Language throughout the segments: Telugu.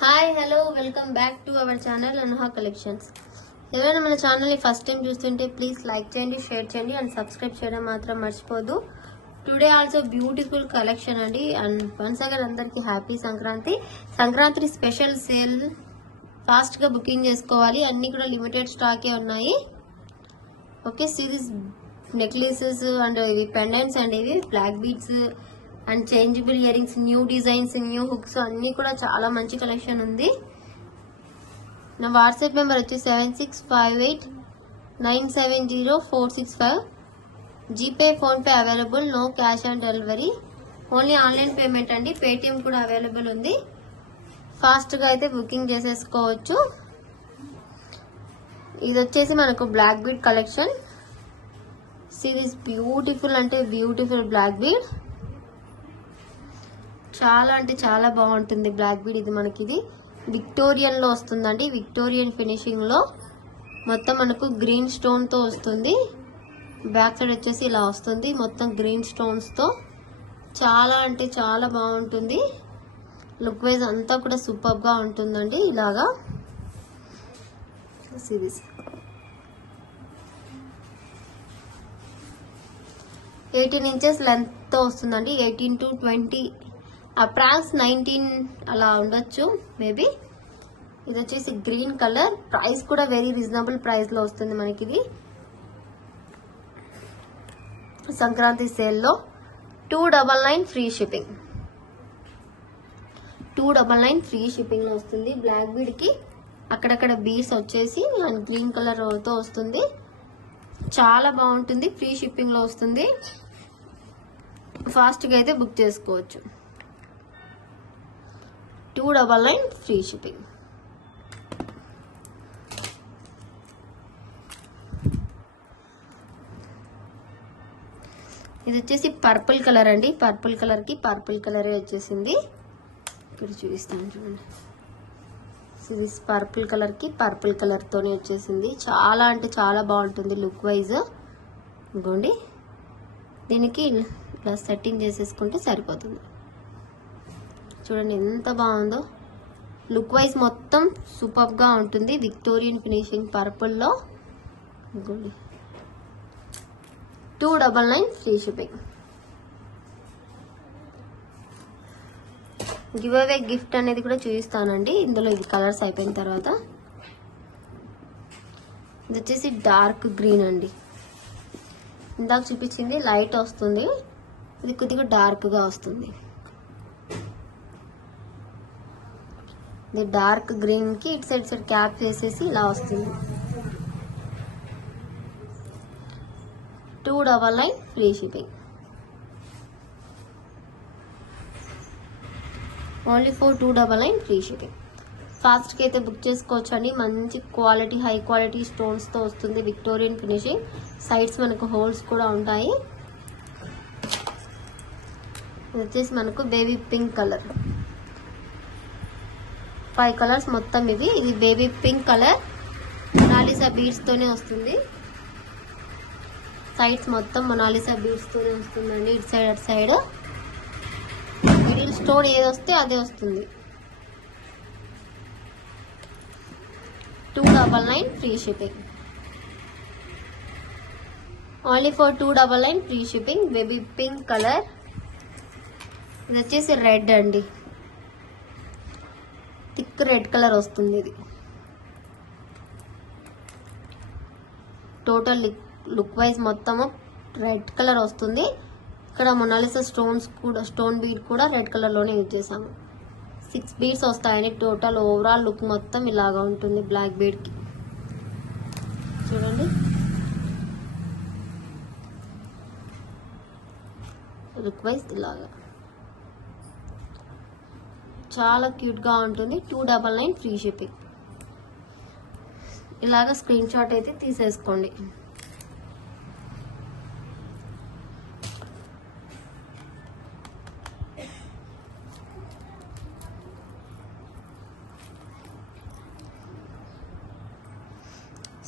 Hi hello welcome back to our channel Anuha collections. ఎవరైనా మన ఛానల్ని ఫస్ట్ టైం చూస్తుంటే ప్లీజ్ లైక్ చేయండి, షేర్ చేయండి అండ్ సబ్స్క్రైబ్ చేయడం మాత్రం మర్చిపోదు. టుడే ఆల్సో బ్యూటిఫుల్ కలెక్షన్ అండి. అండ్ వన్స్ అగైన్ అందరికీ happy Sankranti. Sankranti special sale ఫాస్ట్గా బుకింగ్ చేసుకోవాలి. అన్నీ కూడా లిమిటెడ్ స్టాకే ఉన్నాయి. ఓకే, సిరీస్ నెక్లెసెస్ అండ్ ఇవి పెండెంట్స్ అండ్ ఇవి black beads and changeable earrings, new designs, new hooks అన్నీ కూడా చాలా మంచి కలెక్షన్ ఉంది. నా వాట్సాప్ నెంబర్ వచ్చి 7658970465. GPay, PhonePe available, no cash on delivery, only online payment అండి. పేటిఎం కూడా అవైలబుల్ ఉంది. ఫాస్ట్గా అయితే బుకింగ్ చేసేసుకోవచ్చు. ఇది వచ్చేసి మనకు black bead collection. Series beautiful అంటే బ్యూటిఫుల్ బ్లాక్ బీడ్, చాలా అంటే చాలా బాగుంటుంది బ్లాక్ బీడ్. ఇది మనకి ఇది విక్టోరియన్ లో వస్తుందండి. విక్టోరియన్ ఫినిషింగ్ లో మొత్తం మనకు గ్రీన్ స్టోన్ తో వస్తుంది. బ్యాక్ సైడ్ వచ్చేసి ఇలా వస్తుంది మొత్తం గ్రీన్ స్టోన్స్ తో. చాలా అంటే చాలా బాగుంటుంది. లుక్ వైజ్ అంతా కూడా సూపర్ గా ఉంటుందండి. ఇలాగా సిరీస్ 18 ఇంచెస్ లెంత్ తో వస్తుందండి. 18 to 20 అప్రాక్స్ 19 అలా ఉండొచ్చు మేబీ. ఇది వచ్చేసి గ్రీన్ కలర్. ప్రైస్ కూడా వెరీ రీజనబుల్ ప్రైస్ లో వస్తుంది మనకి. ఇది సంక్రాంతి సేల్లో 299 ఫ్రీ షిప్పింగ్. 299 ఫ్రీ షిప్పింగ్ లో వస్తుంది. బ్లాక్ బీడ్ కి అక్కడక్కడ బీడ్స్ వచ్చేసి అండ్ గ్రీన్ కలర్ తో వస్తుంది. చాలా బాగుంటుంది. ఫ్రీ షిప్పింగ్ లో వస్తుంది. ఫాస్ట్గా అయితే బుక్ చేసుకోవచ్చు. 299 ఫ్రీ షిప్పింగ్. ఇది వచ్చేసి పర్పుల్ కలర్ అండి. పర్పుల్ కలర్ కి పర్పుల్ కలరే వచ్చేసింది. ఇక్కడ చూపిస్తాను చూడండి. సిరీస్ పర్పుల్ కలర్ కి పర్పుల్ కలర్ తోనే వచ్చేసింది. చాలా అంటే చాలా బాగుంటుంది లుక్ వైజ్. ఇంకోండి, దీనికి ఇలా సెట్టింగ్ చేసేసుకుంటే సరిపోతుంది. చూడండి ఎంత బాగుందో. లుక్ వైజ్ మొత్తం సూపర్ గా ఉంటుంది. విక్టోరియన్ ఫినిషింగ్ పర్పుల్ లో. ఇంకోండి 299 free shipping. Give away gift అనేది కూడా చూపిస్తానండి ఇందులో. ఇది కలర్స్ అయిపోయిన తర్వాత. ఇది వచ్చేసి డార్క్ గ్రీన్ అండి. ఇందాక చూపించింది లైట్ వస్తుంది, ఇది కొద్దిగా డార్క్ గా వస్తుంది. ఇది డార్క్ గ్రీన్ కి ఇటు సైడ్ క్యాప్ వేసేసి ఇలా వస్తుంది. 299 free shipping. Only for 299 free shipping. ఫాస్ట్గా అయితే బుక్ చేసుకోవచ్చు అండి. మంచి క్వాలిటీ, హై క్వాలిటీ స్టోన్స్తో వస్తుంది. Victorian finishing. సైడ్స్ మనకు హోల్స్ కూడా ఉంటాయి. ఇది వచ్చేసి మనకు బేబీ పింక్ కలర్. 5 కలర్స్ మొత్తం ఇవి. ఇది baby pink colour. Mona Lisa beads తోనే వస్తుంది. సైడ్స్ మొత్తం మొనాలిసా బీడ్స్ తోనే వస్తుందండి. ఇటు సైడ్ అటు సైడ్ మిడిల్ స్టోన్ ఏది వస్తే అదే వస్తుంది. 299 free shipping. Only for 299 free shipping. Baby pink colour. ఇది వచ్చేసి రెడ్ అండి. థిక్ రెడ్ కలర్ వస్తుంది. ఇది టోటల్ లుక్ వైజ్ మొత్తము రెడ్ కలర్ వస్తుంది. ఇక్కడ మొనాలిసా స్టోన్స్ కూడా, స్టోన్ బీడ్ కూడా రెడ్ కలర్ లోనే యూజ్ చేసాము. 6 బీడ్స్ వస్తాయని టోటల్ ఓవరాల్ లుక్ మొత్తం ఇలాగా ఉంటుంది బ్లాక్ బీడ్ కి. చూడండి లుక్ వైజ్ ఇలాగా చాలా క్యూట్ గా ఉంటుంది. 299 ఫ్రీ షిప్పింగ్. ఇలాగా స్క్రీన్ షాట్ అయితే తీసేసుకోండి.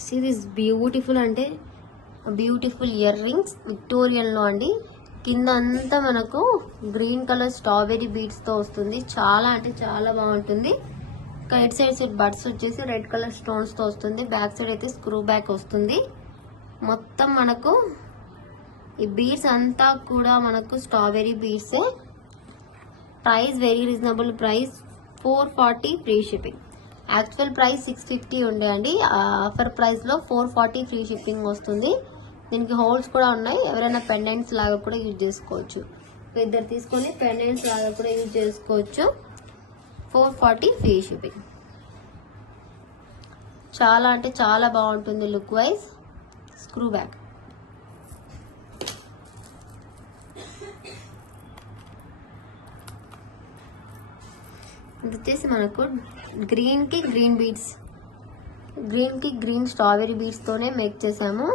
సిరీస్ బ్యూటిఫుల్ అంటే బ్యూటిఫుల్ ఇయర్ రింగ్స్ విక్టోరియన్ లో అండి. కింద అంతా మనకు గ్రీన్ కలర్ స్ట్రాబెరీ బీడ్స్ తో వస్తుంది. చాలా అంటే చాలా బాగుంటుంది. ఇటు సైడ్ బడ్స్ వచ్చేసి రెడ్ కలర్ స్టోన్స్ తో వస్తుంది. బ్యాక్ సైడ్ అయితే స్క్రూ బ్యాక్ వస్తుంది. మొత్తం మనకు ఈ బీడ్స్ అంతా కూడా మనకు స్ట్రాబెరీ బీడ్సే. Price very reasonable price, 440 free shipping. Actual price 650 ఉండే అండి. ఆఫర్ ప్రైస్ లో 440 ఫ్రీ షిప్పింగ్ వస్తుంది. దీనికి హోల్స్ కూడా ఉన్నాయి. ఎవరైనా పెండెంట్స్ లాగా కూడా యూజ్ చేసుకోవచ్చు. ఇద్దరు తీసుకొని పెండెంట్స్ లాగా కూడా యూజ్ చేసుకోవచ్చు. 440 ఫ్రీ షిప్పింగ్. చాలా అంటే చాలా బాగుంటుంది లుక్ వైజ్. Screw back. ఇది వచ్చేసి మనకు గ్రీన్ కి గ్రీన్ బీడ్స్, గ్రీన్ కి గ్రీన్ స్ట్రాబెరీ బీడ్స్ తోనే మేక్ చేసాము.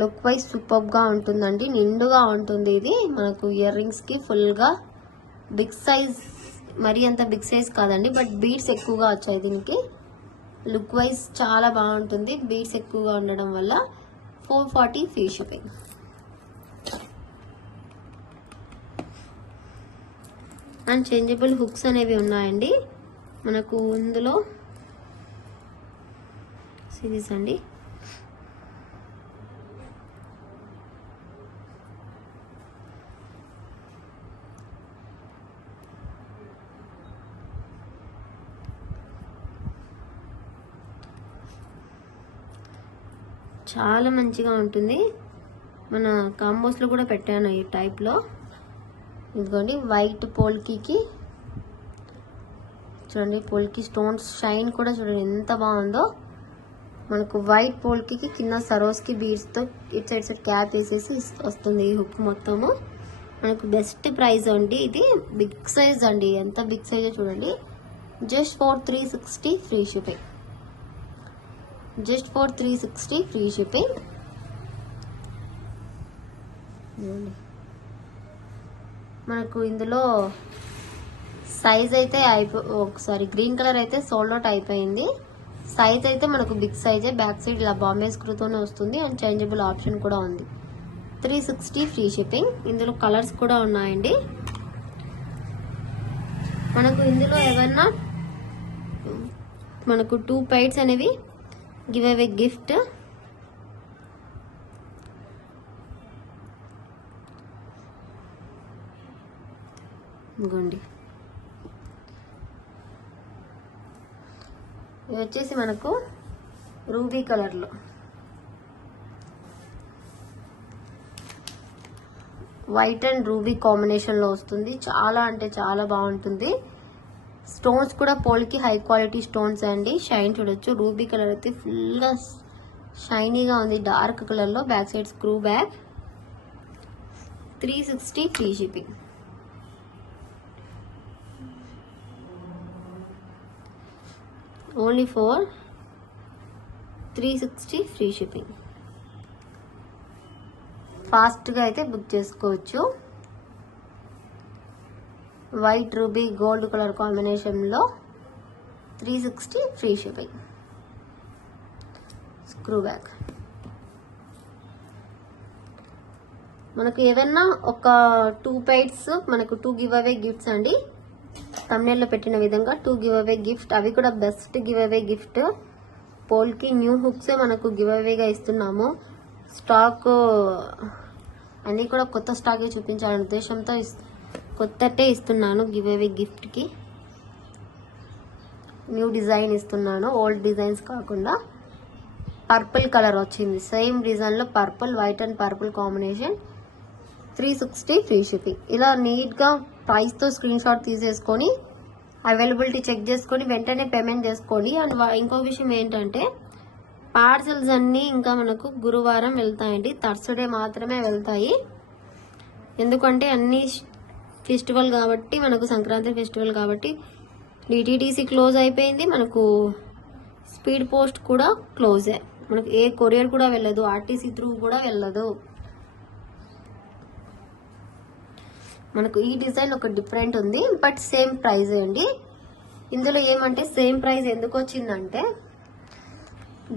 లుక్ వైజ్ సూపర్ గా ఉంటుందండి. నిండుగా ఉంటుంది. ఇది మనకు ఇయర్ రింగ్స్ కి ఫుల్ గా బిగ్ సైజ్, మరీ అంత బిగ్ సైజ్ కాదండి, బట్ బీడ్స్ ఎక్కువగా వచ్చాయి దీనికి. లుక్ వైజ్ చాలా బాగుంటుంది బీడ్స్ ఎక్కువగా ఉండడం వల్ల. 440 free shipping. And changeable hooks అనేవి ఉన్నాయండి మనకు ఇందులో. సిరీస్ అండి. చాలా మంచిగా ఉంటుంది. మన కాంబోస్లో కూడా పెట్టాను ఈ టైప్లో. ఇదిగోండి వైట్ పోల్కీకి చూడండి, పోల్కీ స్టోన్స్ షైన్ కూడా చూడండి ఎంత బాగుందో. మనకు వైట్ పోల్కీకి కింద సరోస్కి బీడ్స్తో ఇటు సైడ్ క్యాప్ వేసేసి వస్తుంది ఈ హుక్ మొత్తము. మనకు బెస్ట్ ప్రైస్ అండి. ఇది బిగ్ సైజ్ అండి, ఎంత బిగ్ సైజో చూడండి. Just for 360 free shipping. Just for 360 free shipping. మనకు ఇందులో సైజ్ అయితే ఒకసారి గ్రీన్ కలర్ అయితే సోల్డ్ అవుట్ అయిపోయింది. సైజ్ అయితే మనకు బిగ్ సైజే. బ్యాక్ సైడ్ ఇలా బాంబే స్క్రూతోనే వస్తుంది. అండ్ చేంజబుల్ ఆప్షన్ కూడా ఉంది. 360 ఫ్రీ షిప్పింగ్. ఇందులో కలర్స్ కూడా ఉన్నాయండి. మనకు ఇందులో ఏమన్నా మనకు 2 పైట్స్ అనేవి గివ్ అవే గిఫ్ట్. ఇదిగోండి, ఇది వచ్చేసి మనకు రూబీ కలర్లో వైట్ అండ్ రూబీ కాంబినేషన్లో వస్తుంది. చాలా అంటే చాలా బాగుంటుంది. స్టోన్స్ కూడా పోల్కి హై క్వాలిటీ స్టోన్స్ అండి. షైన్ చూడొచ్చు. రూబీ కలర్ అయితే ఫుల్గా షైనీగా ఉంది డార్క్ కలర్లో. Back side screw back. 360 free shipping. Only for 360 free shipping. ఫాస్ట్గా అయితే బుక్ చేసుకోవచ్చు. వైట్ రూబీ గోల్డ్ కలర్ కాంబినేషన్లో 360 ఫ్రీ షిప్పింగ్. Screw back. మనకు ఏదన్నా ఒక 2 పైట్స్ మనకు 2 గివ్ అవే గిఫ్ట్స్ అండి. తమ్నెల్లో పెట్టిన విధంగా 2 గివ్ అవే గిఫ్ట్. అవి కూడా best give away gift. Polki new హుక్సే మనకు గివ్ అవేగా ఇస్తున్నాము. స్టాక్ అన్నీ కూడా కొత్త స్టాకే చూపించాలనే ఉద్దేశంతో కొత్తటే ఇస్తున్నాను గివ్ అవే గిఫ్ట్కి. న్యూ డిజైన్ ఇస్తున్నాను, ఓల్డ్ డిజైన్స్ కాకుండా. పర్పుల్ కలర్ వచ్చింది. సేమ్ డిజైన్లో purple, white and purple combination. 360 free shipping. ఇలా నీట్గా ప్రైస్తో స్క్రీన్ షాట్ తీసేసుకొని అవైలబిలిటీ చెక్ చేసుకొని వెంటనే పేమెంట్ చేసుకోండి. అండ్ ఇంకో విషయం ఏంటంటే పార్సల్స్ అన్నీ ఇంకా మనకు గురువారం వెళ్తాయండి. థర్స్డే మాత్రమే వెళ్తాయి. ఎందుకంటే అన్ని ఫెస్టివల్ కాబట్టి, మనకు సంక్రాంతి ఫెస్టివల్ కాబట్టి డిటీడీసీ క్లోజ్ అయిపోయింది. మనకు స్పీడ్ పోస్ట్ కూడా క్లోజే. మనకు ఏ కొరియర్ కూడా వెళ్ళదు, ఆర్టీసీ త్రూ కూడా వెళ్ళదు. మనకు ఈ డిజైన్ ఒక డిఫరెంట్ ఉంది, బట్ సేమ్ ప్రైస్ అండి. ఇందులో ఏమంటే సేమ్ ప్రైస్ ఎందుకు వచ్చిందంటే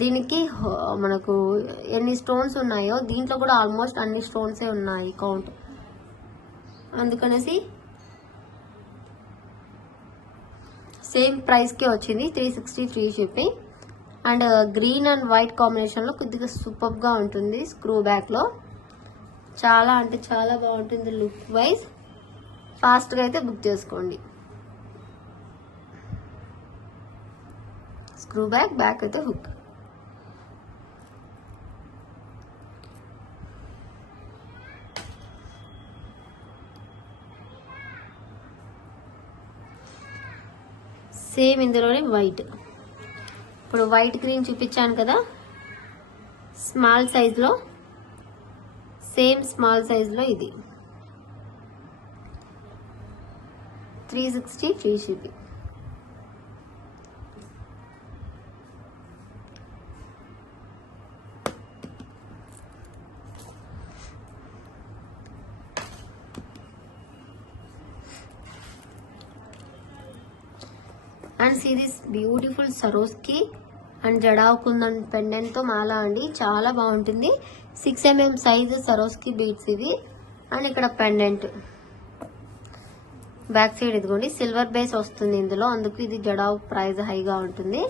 దీనికి మనకు ఎన్ని స్టోన్స్ ఉన్నాయో దీంట్లో కూడా ఆల్మోస్ట్ అన్ని స్టోన్సే ఉన్నాయి కౌంట్. అందుకనేసి సేమ్ ప్రైస్కే వచ్చింది, 360 free shipping. And green and white కాంబినేషన్లో కొద్దిగా సూపర్గా ఉంటుంది స్క్రూ బ్యాక్లో. చాలా అంటే చాలా బాగుంటుంది లుక్ వైజ్. ఫాస్ట్గా అయితే బుక్ చేసుకోండి. స్క్రూ బ్యాక్ అయితే హుక్. సేమ్ ఇందులోనే వైట్. ఇప్పుడు వైట్ గ్రీన్ చూపించాను కదా, స్మాల్ సైజ్లో, సేమ్ స్మాల్ సైజ్లో ఇది 360 free shipping. And see this beautiful Swarovski and jadau kundan పెండెంట్తో మాల అండి, చాలా బాగుంటుంది. 6 mm సైజ్ సరోస్కి బీడ్స్ ఇవి. అండ్ ఇక్కడ పెండెంట్ బ్యాక్ సైడ్ ఇదిగోండి, సిల్వర్ బేస్ వస్తుంది ఇందులో, అందుకు ఇది జడావ్ ప్రైస్ హైగా ఉంటుంది.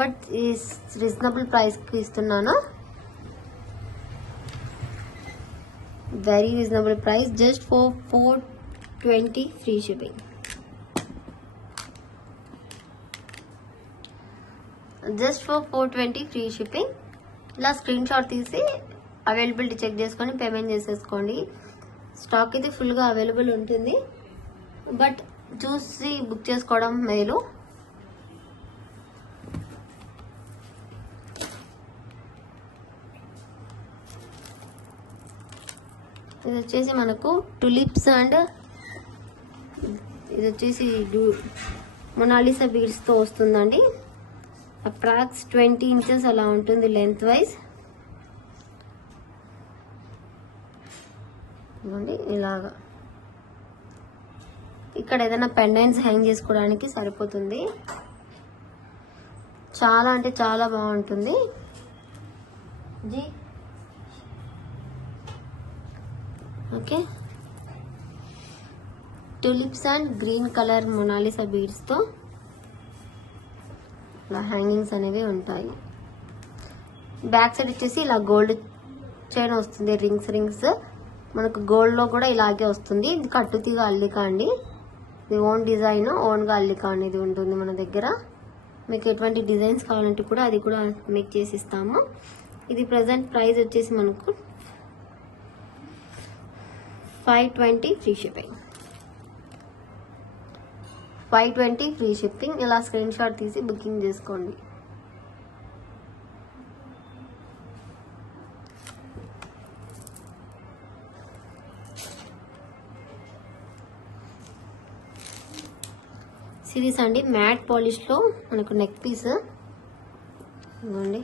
బట్ ఈ రీజనబుల్ ప్రైస్కి ఇస్తున్నాను, very reasonable price, just for 420 free shipping. Just for 420 free shipping. ఇలా స్క్రీన్ షాట్ తీసి అవైలబిలిటీ చెక్ చేసుకొని పేమెంట్ చేసేసుకోండి. స్టాక్ అయితే ఫుల్గా అవైలబుల్ ఉంటుంది, బట్ చూసి బుక్ చేసుకోవడం మేలు. ఇది వచ్చేసి మనకు టులిప్స్ అండ్ ఇది వచ్చేసి మొనాలిసా బీడ్స్తో వస్తుందండి. అప్రాక్స్ 20 ఇంచెస్ అలా ఉంటుంది లెంత్ వైజ్. ఇలాగా ఇక్కడ ఏదైనా పెండెంట్స్ హ్యాంగ్ చేసుకోవడానికి సరిపోతుంది. చాలా అంటే చాలా బాగుంటుంది. జీ okay, tulips and green colour Mona Lisa బీడ్స్తో ఇలా హ్యాంగింగ్స్ అనేవి ఉంటాయి. బ్యాక్ సైడ్ వచ్చేసి ఇలా గోల్డ్ చైన్ వస్తుంది, రింగ్స్. మనకు గోల్డ్లో కూడా ఇలాగే వస్తుంది. ఇది కట్టుతీగ అల్లిక అండి, ఇది ఓన్ డిజైన్, ఓన్గా అల్లిక అనేది ఉంటుంది మన దగ్గర. మీకు ఎటువంటి డిజైన్స్ కావాలంటే కూడా అది కూడా మేక్ చేసి ఇస్తాము. ఇది ప్రజెంట్ ప్రైస్ వచ్చేసి మనకు 520 ఫ్రీ షిప్పింగ్. 520 free shipping. ఇలా స్క్రీన్ షాట్ తీసి బుకింగ్ చేసుకోండి. సిరీస్ అండి, మ్యాట్ పాలిష్లో మనకు నెక్ పీస్ ఇవ్వండి.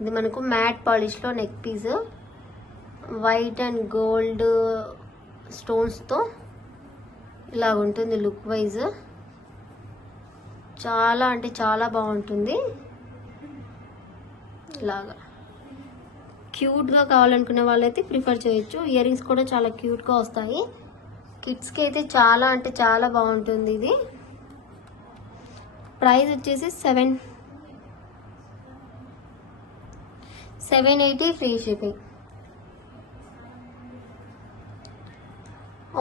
ఇది మనకు మ్యాట్ పాలిష్లో neck piece, white and gold స్టోన్స్తో ఇలా ఉంటుంది లుక్ వైజ్. చాలా అంటే చాలా బాగుంటుంది. ఇలాగా క్యూట్గా కావాలనుకునే వాళ్ళైతే ప్రిఫర్ చేయొచ్చు. ఇయర్ రింగ్స్ కూడా చాలా క్యూట్గా వస్తాయి. కిడ్స్కి అయితే చాలా అంటే చాలా బాగుంటుంది ఇది. ప్రైస్ వచ్చేసి 780 free shipping.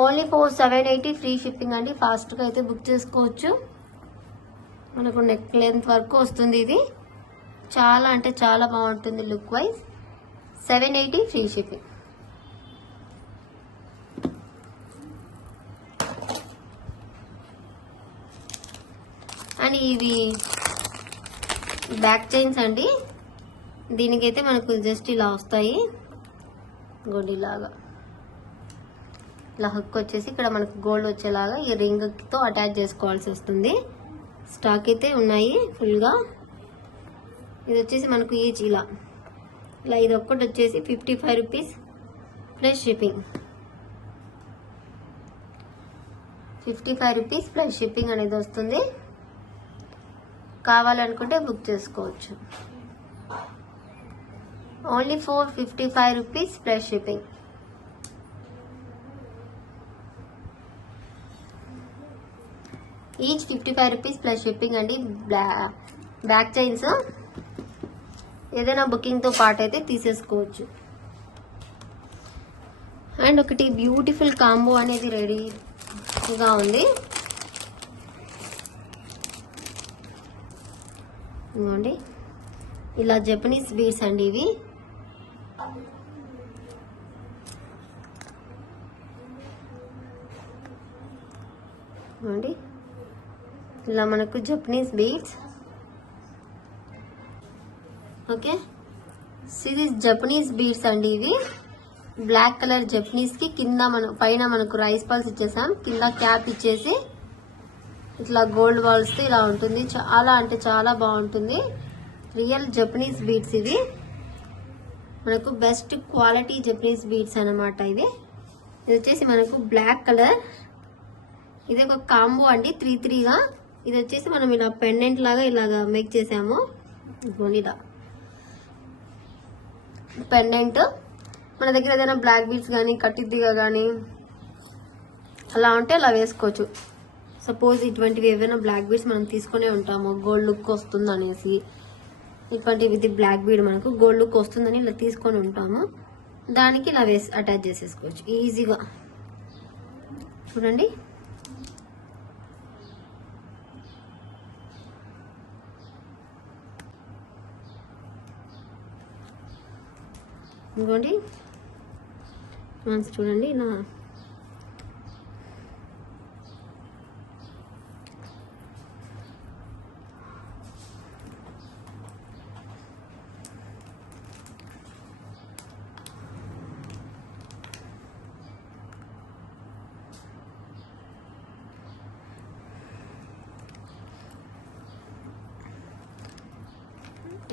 Only for 780 free shipping అండి. ఫాస్ట్గా అయితే బుక్ చేసుకోవచ్చు. మనకు నెక్ లెంత్ వరకు వస్తుంది. ఇది చాలా అంటే చాలా బాగుంటుంది look wise. 780 free shipping. And ఇవి బ్యాక్ చైన్స్ అండి. దీనికైతే మనకు జస్ట్ ఇలా వస్తాయి, గొడ్డిలాగా ఇలా హుక్ వచ్చేసి ఇక్కడ మనకు గోల్డ్ వచ్చేలాగా ఈ రింగ్తో అటాచ్ చేసుకోవాల్సి వస్తుంది. స్టాక్ అయితే ఉన్నాయి ఫుల్గా. ఇది వచ్చేసి మనకు ఈచ్ ఇలా ఇది ఒక్కటి వచ్చేసి 55 rupees plus shipping. 55 rupees plus shipping అనేది వస్తుంది. కావాలనుకుంటే బుక్ చేసుకోవచ్చు. Only 455 rupees plus shipping. Each 55 rupees plus shipping అండి. బ్యాక్ చైన్స్ ఏదైనా బుకింగ్తో పాటు అయితే తీసేసుకోవచ్చు. అండ్ ఒకటి బ్యూటిఫుల్ కాంబో అనేది రెడీగా ఉంది. ఇవ్వండి, ఇలా జపనీస్ బీడ్స్ అండి ఇవి. ఇవ్వండి, ఇలా మనకు జపనీస్ బీడ్స్. ఓకే, ఇది జపనీస్ బీడ్స్ అండి ఇవి. బ్లాక్ కలర్ జపనీస్ కి కింద పైన మనకు రైస్ బాల్స్ ఇచ్చేసాం, కింద క్యాప్ ఇచ్చేసి ఇట్లా గోల్డ్ బాల్స్ తో ఇలా ఉంటుంది. చాలా అంటే చాలా బాగుంటుంది. రియల్ జపనీస్ బీడ్స్ ఇవి. మనకు బెస్ట్ క్వాలిటీ జపనీస్ బీడ్స్ అన్నమాట ఇవి. ఇది వచ్చేసి మనకు బ్లాక్ కలర్. ఇది ఒక కాంబో అండి, 3-3గా. ఇది వచ్చేసి మనం ఇలా పెండెంట్ లాగా ఇలాగా మేక్ చేసాము. ఇలా పెండెంట్. మన దగ్గర ఏదైనా బ్లాక్ బీడ్స్ కానీ కట్టిద్దిగా కానీ అలా ఉంటే అలా వేసుకోవచ్చు. సపోజ్ ఇటువంటివి ఏవైనా బ్లాక్ బీడ్స్ మనం తీసుకునే ఉంటాము, గోల్డ్ లుక్ వస్తుంది అనేసి. ఇటువంటివి ఇది బ్లాక్ బీడ్ మనకు గోల్డ్ లుక్ వస్తుందని ఇలా తీసుకొని ఉంటాము. దానికి ఇలా అటాచ్ చేసేసుకోవచ్చు ఈజీగా. చూడండి, ఇంకోండి చూడండి ఇలా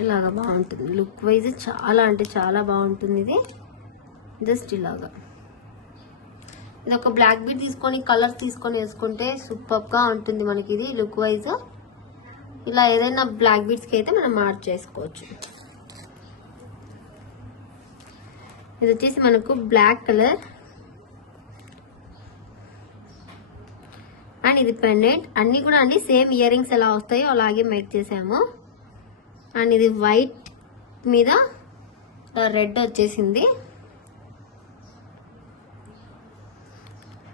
ఇలాగా బాగుంటుంది. లుక్ వైజ్ చాలా అంటే చాలా బాగుంటుంది ఇది. జస్ట్ ఇలాగా ఇది ఒక బ్లాక్ బీడ్ తీసుకొని కలర్ తీసుకొని వేసుకుంటే సూపర్గా ఉంటుంది మనకి ఇది లుక్ వైజ్. ఇలా ఏదైనా బ్లాక్ బీడ్స్కి అయితే మనం మార్చ్ చేసుకోవచ్చు. ఇది వచ్చేసి మనకు బ్లాక్ కలర్ అండ్ ఇది పెండెంట్. అన్ని కూడా అండి సేమ్ ఇయర్ రింగ్స్ ఎలా వస్తాయో అలాగే మేక్ చేసాము. అండ్ ఇది వైట్ మీద రెడ్ వచ్చేసింది.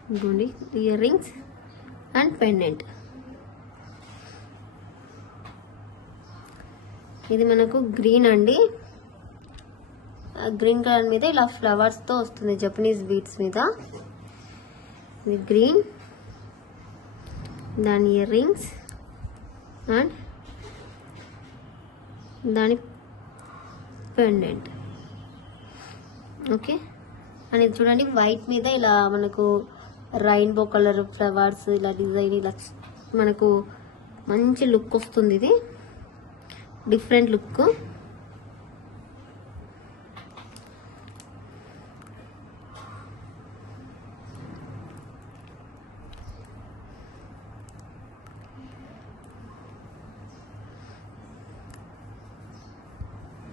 ఇదిగోండి ఇయర్ రింగ్స్ అండ్ పెండెంట్. ఇది మనకు గ్రీన్ అండి. గ్రీన్ కలర్ మీద ఇలా ఫ్లవర్స్ తో వస్తుంది జపనీస్ బీడ్స్ మీద. ఇది గ్రీన్, దాని ఇయర్ రింగ్స్ అండ్ దాని పెండెంట్. ఓకే, అండ్ ఇది చూడండి వైట్ మీద ఇలా మనకు రెయిన్బో కలర్ ఫ్లవర్స్ ఇలా డిజైన్ ఇలా మనకు మంచి లుక్ వస్తుంది. ఇది డిఫరెంట్ లుక్.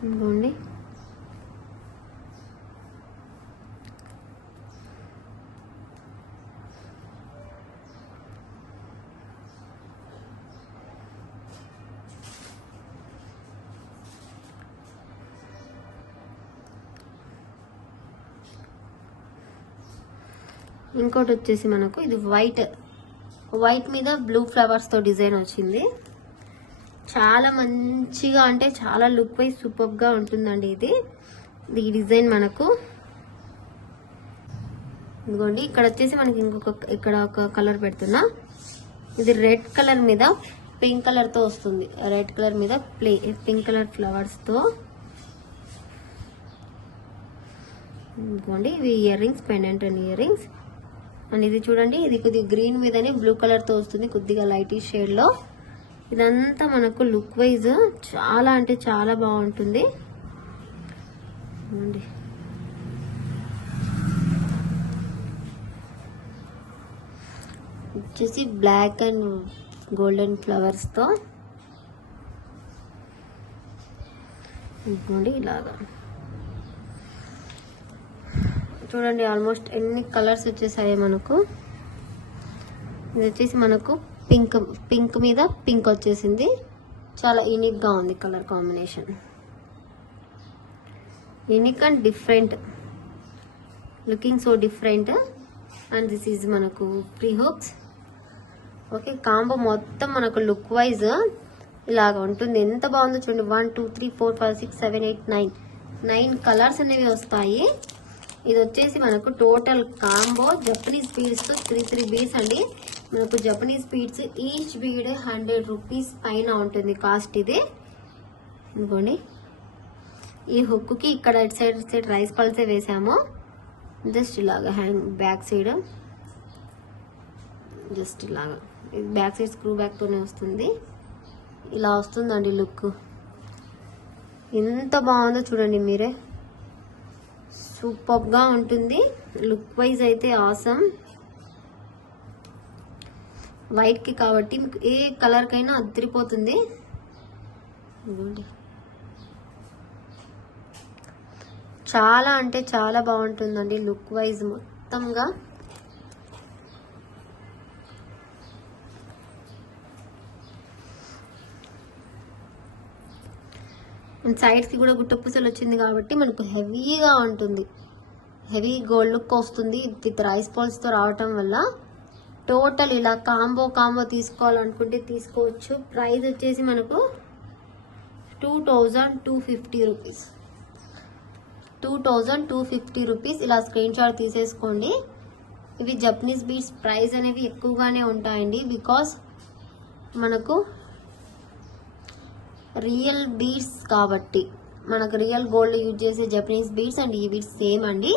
ఇదిగోండి ఇంకోటి వచ్చేసి మనకు ఇది వైట్ మీద బ్లూ ఫ్లవర్స్ తో డిజైన్ వచ్చింది. చాలా మంచిగా అంటే చాలా లుక్ వైజ్ సూపర్ గా ఉంటుందండి ఇది. ఈ డిజైన్ మనకు ఇదిగోండి ఇక్కడ వచ్చేసి మనకి ఇక్కడ ఒక కలర్ పెడుతున్నా. ఇది రెడ్ కలర్ మీద పింక్ కలర్ తో వస్తుంది. రెడ్ కలర్ మీద పింక్ కలర్ ఫ్లవర్స్ తో. ఇదిగోండి ఇవి ear rings, pendant and ear rings. And ఇది చూడండి ఇది కొద్దిగా గ్రీన్ మీదనే బ్లూ కలర్ తో వస్తుంది, కొద్దిగా లైట్ షేడ్ లో. ఇదంతా మనకు లుక్ వైజ్ చాలా అంటే చాలా బాగుంటుంది. వచ్చేసి బ్లాక్ అండ్ గోల్డెన్ ఫ్లవర్స్ తో ఇదిగోండి ఇలాగా చూడండి, ఆల్మోస్ట్ ఎన్ని కలర్స్ వచ్చేసాయి మనకు. ఇది వచ్చేసి మనకు పింక్ మీద పింక్ వచ్చేసింది. చాలా యూనిక్గా ఉంది colour combination, unique and different, looking so different. And this is మనకు ఫ్రీ హుక్స్. ఓకే, కాంబో మొత్తం మనకు లుక్ వైజ్ ఇలాగ ఉంటుంది. ఎంత బాగుందో చూడండి. 1 2 3 4 5 6 7 8 9 కలర్స్ అనేవి వస్తాయి. ఇది వచ్చేసి మనకు total combo Japanese beads 3 beads అండి. మనకు Japanese beads each bead 100 rupees పైన ఉంటుంది కాస్ట్. ఇది ఇదిగోండి, ఈ హుక్కి ఇక్కడ ఇటు సైడ్ రైస్ పల్సే వేసాము. జస్ట్ ఇలాగా హ్యాంగ్ బ్యాక్ సైడ్ జస్ట్ ఇలాగా బ్యాక్ సైడ్ స్క్రూ బ్యాక్ తోనే వస్తుంది. ఇలా వస్తుందండి లుక్. ఎంత బాగుందో చూడండి మీరే, సూపర్ గా ఉంటుంది. లుక్ వైజ్ అయితే ఆసమ్. వైట్ కి కాబట్టి మీకు ఏ కలర్ కైనా అదిరిపోతుంది. చాలా అంటే చాలా బాగుంటుందండి లుక్ వైజ్ మొత్తంగా. సైడ్స్ కి కూడా గుట్ట పూసలు వచ్చింది కాబట్టి మనకు హెవీగా ఉంటుంది, హెవీ గోల్డ్ లుక్ వస్తుంది విత్ రైస్ బాల్స్ తో రావటం వల్ల. టోటల్ ఇలా కాంబో తీసుకోవాలనుకుంటే తీసుకోవచ్చు. ప్రైస్ వచ్చేసి మనకు 2250 రూపీస్, 2250 రూపీస్. ఇలా స్క్రీన్ షాట్ తీసేసుకోండి. ఇవి జపనీస్ బీడ్స్ ప్రైస్ అనేవి ఎక్కువగానే ఉంటాయండి, బికాస్ మనకు రియల్ బీడ్స్ కాబట్టి. మనకు రియల్ గోల్డ్ యూజ్ చేసే జపనీస్ బీడ్స్ అండ్ ఈ బీడ్స్ సేమ్ అండి.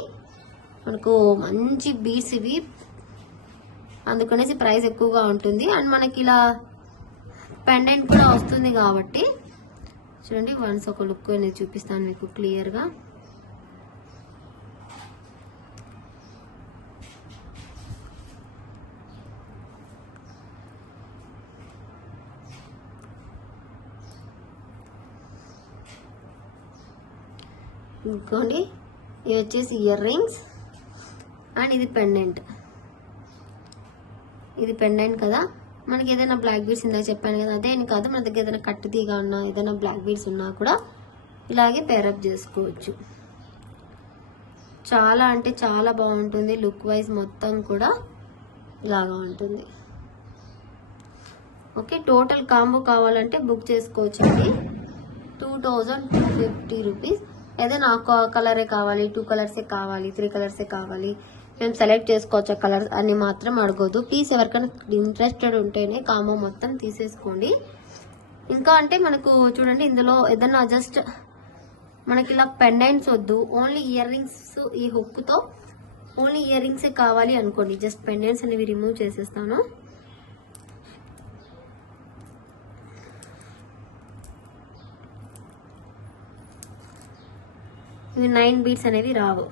మనకు మంచి బీడ్స్ ఇవి, అందుకనేసి ప్రైస్ ఎక్కువగా ఉంటుంది. అండ్ మనకి ఇలా పెండెంట్ కూడా వస్తుంది కాబట్టి చూడండి. వన్స్ ఒక లుక్ అనేది చూపిస్తాను మీకు క్లియర్గా. ఇంకోండి, ఇవి వచ్చేసి ఇయర్ రింగ్స్ అండ్ ఇది పెండెంట్. ఇది పెండెంట్ కదా, మనకి ఏదైనా బ్లాక్ బీడ్స్ ఇందాక చెప్పాను కదా, అదే అని కాదు, మన దగ్గర ఏదైనా కట్టు తీగ ఉన్నా ఏదైనా బ్లాక్ బీడ్స్ ఉన్నా కూడా ఇలాగే పేరప్ చేసుకోవచ్చు. చాలా అంటే చాలా బాగుంటుంది లుక్ వైజ్ మొత్తం కూడా ఇలాగా ఉంటుంది. ఓకే, టోటల్ కాంబో కావాలంటే బుక్ చేసుకోవచ్చు అండి. 2250 రూపీస్. ఏదైనా ఒక కలరే కావాలి, 2 కలర్సే కావాలి, 3 కలర్సే కావాలి, మేము సెలెక్ట్ చేసుకోవచ్చు ఆ కలర్స్ అని మాత్రం అడగొద్దు ప్లీజ్. ఎవరికైనా ఇంట్రెస్టెడ్ ఉంటేనే కాంబో మొత్తం తీసేసుకోండి. ఇంకా అంటే మనకు చూడండి, ఇందులో ఏదైనా జస్ట్ మనకి ఇలా పెండెంట్స్ వద్దు, ఓన్లీ ఇయర్ రింగ్స్, ఈ హుక్తో ఓన్లీ ఇయర్ రింగ్సే కావాలి అనుకోండి, జస్ట్ పెండెంట్స్ అనేవి రిమూవ్ చేసేస్తాను. ఇవి 9 బీడ్స్ అనేవి రావు,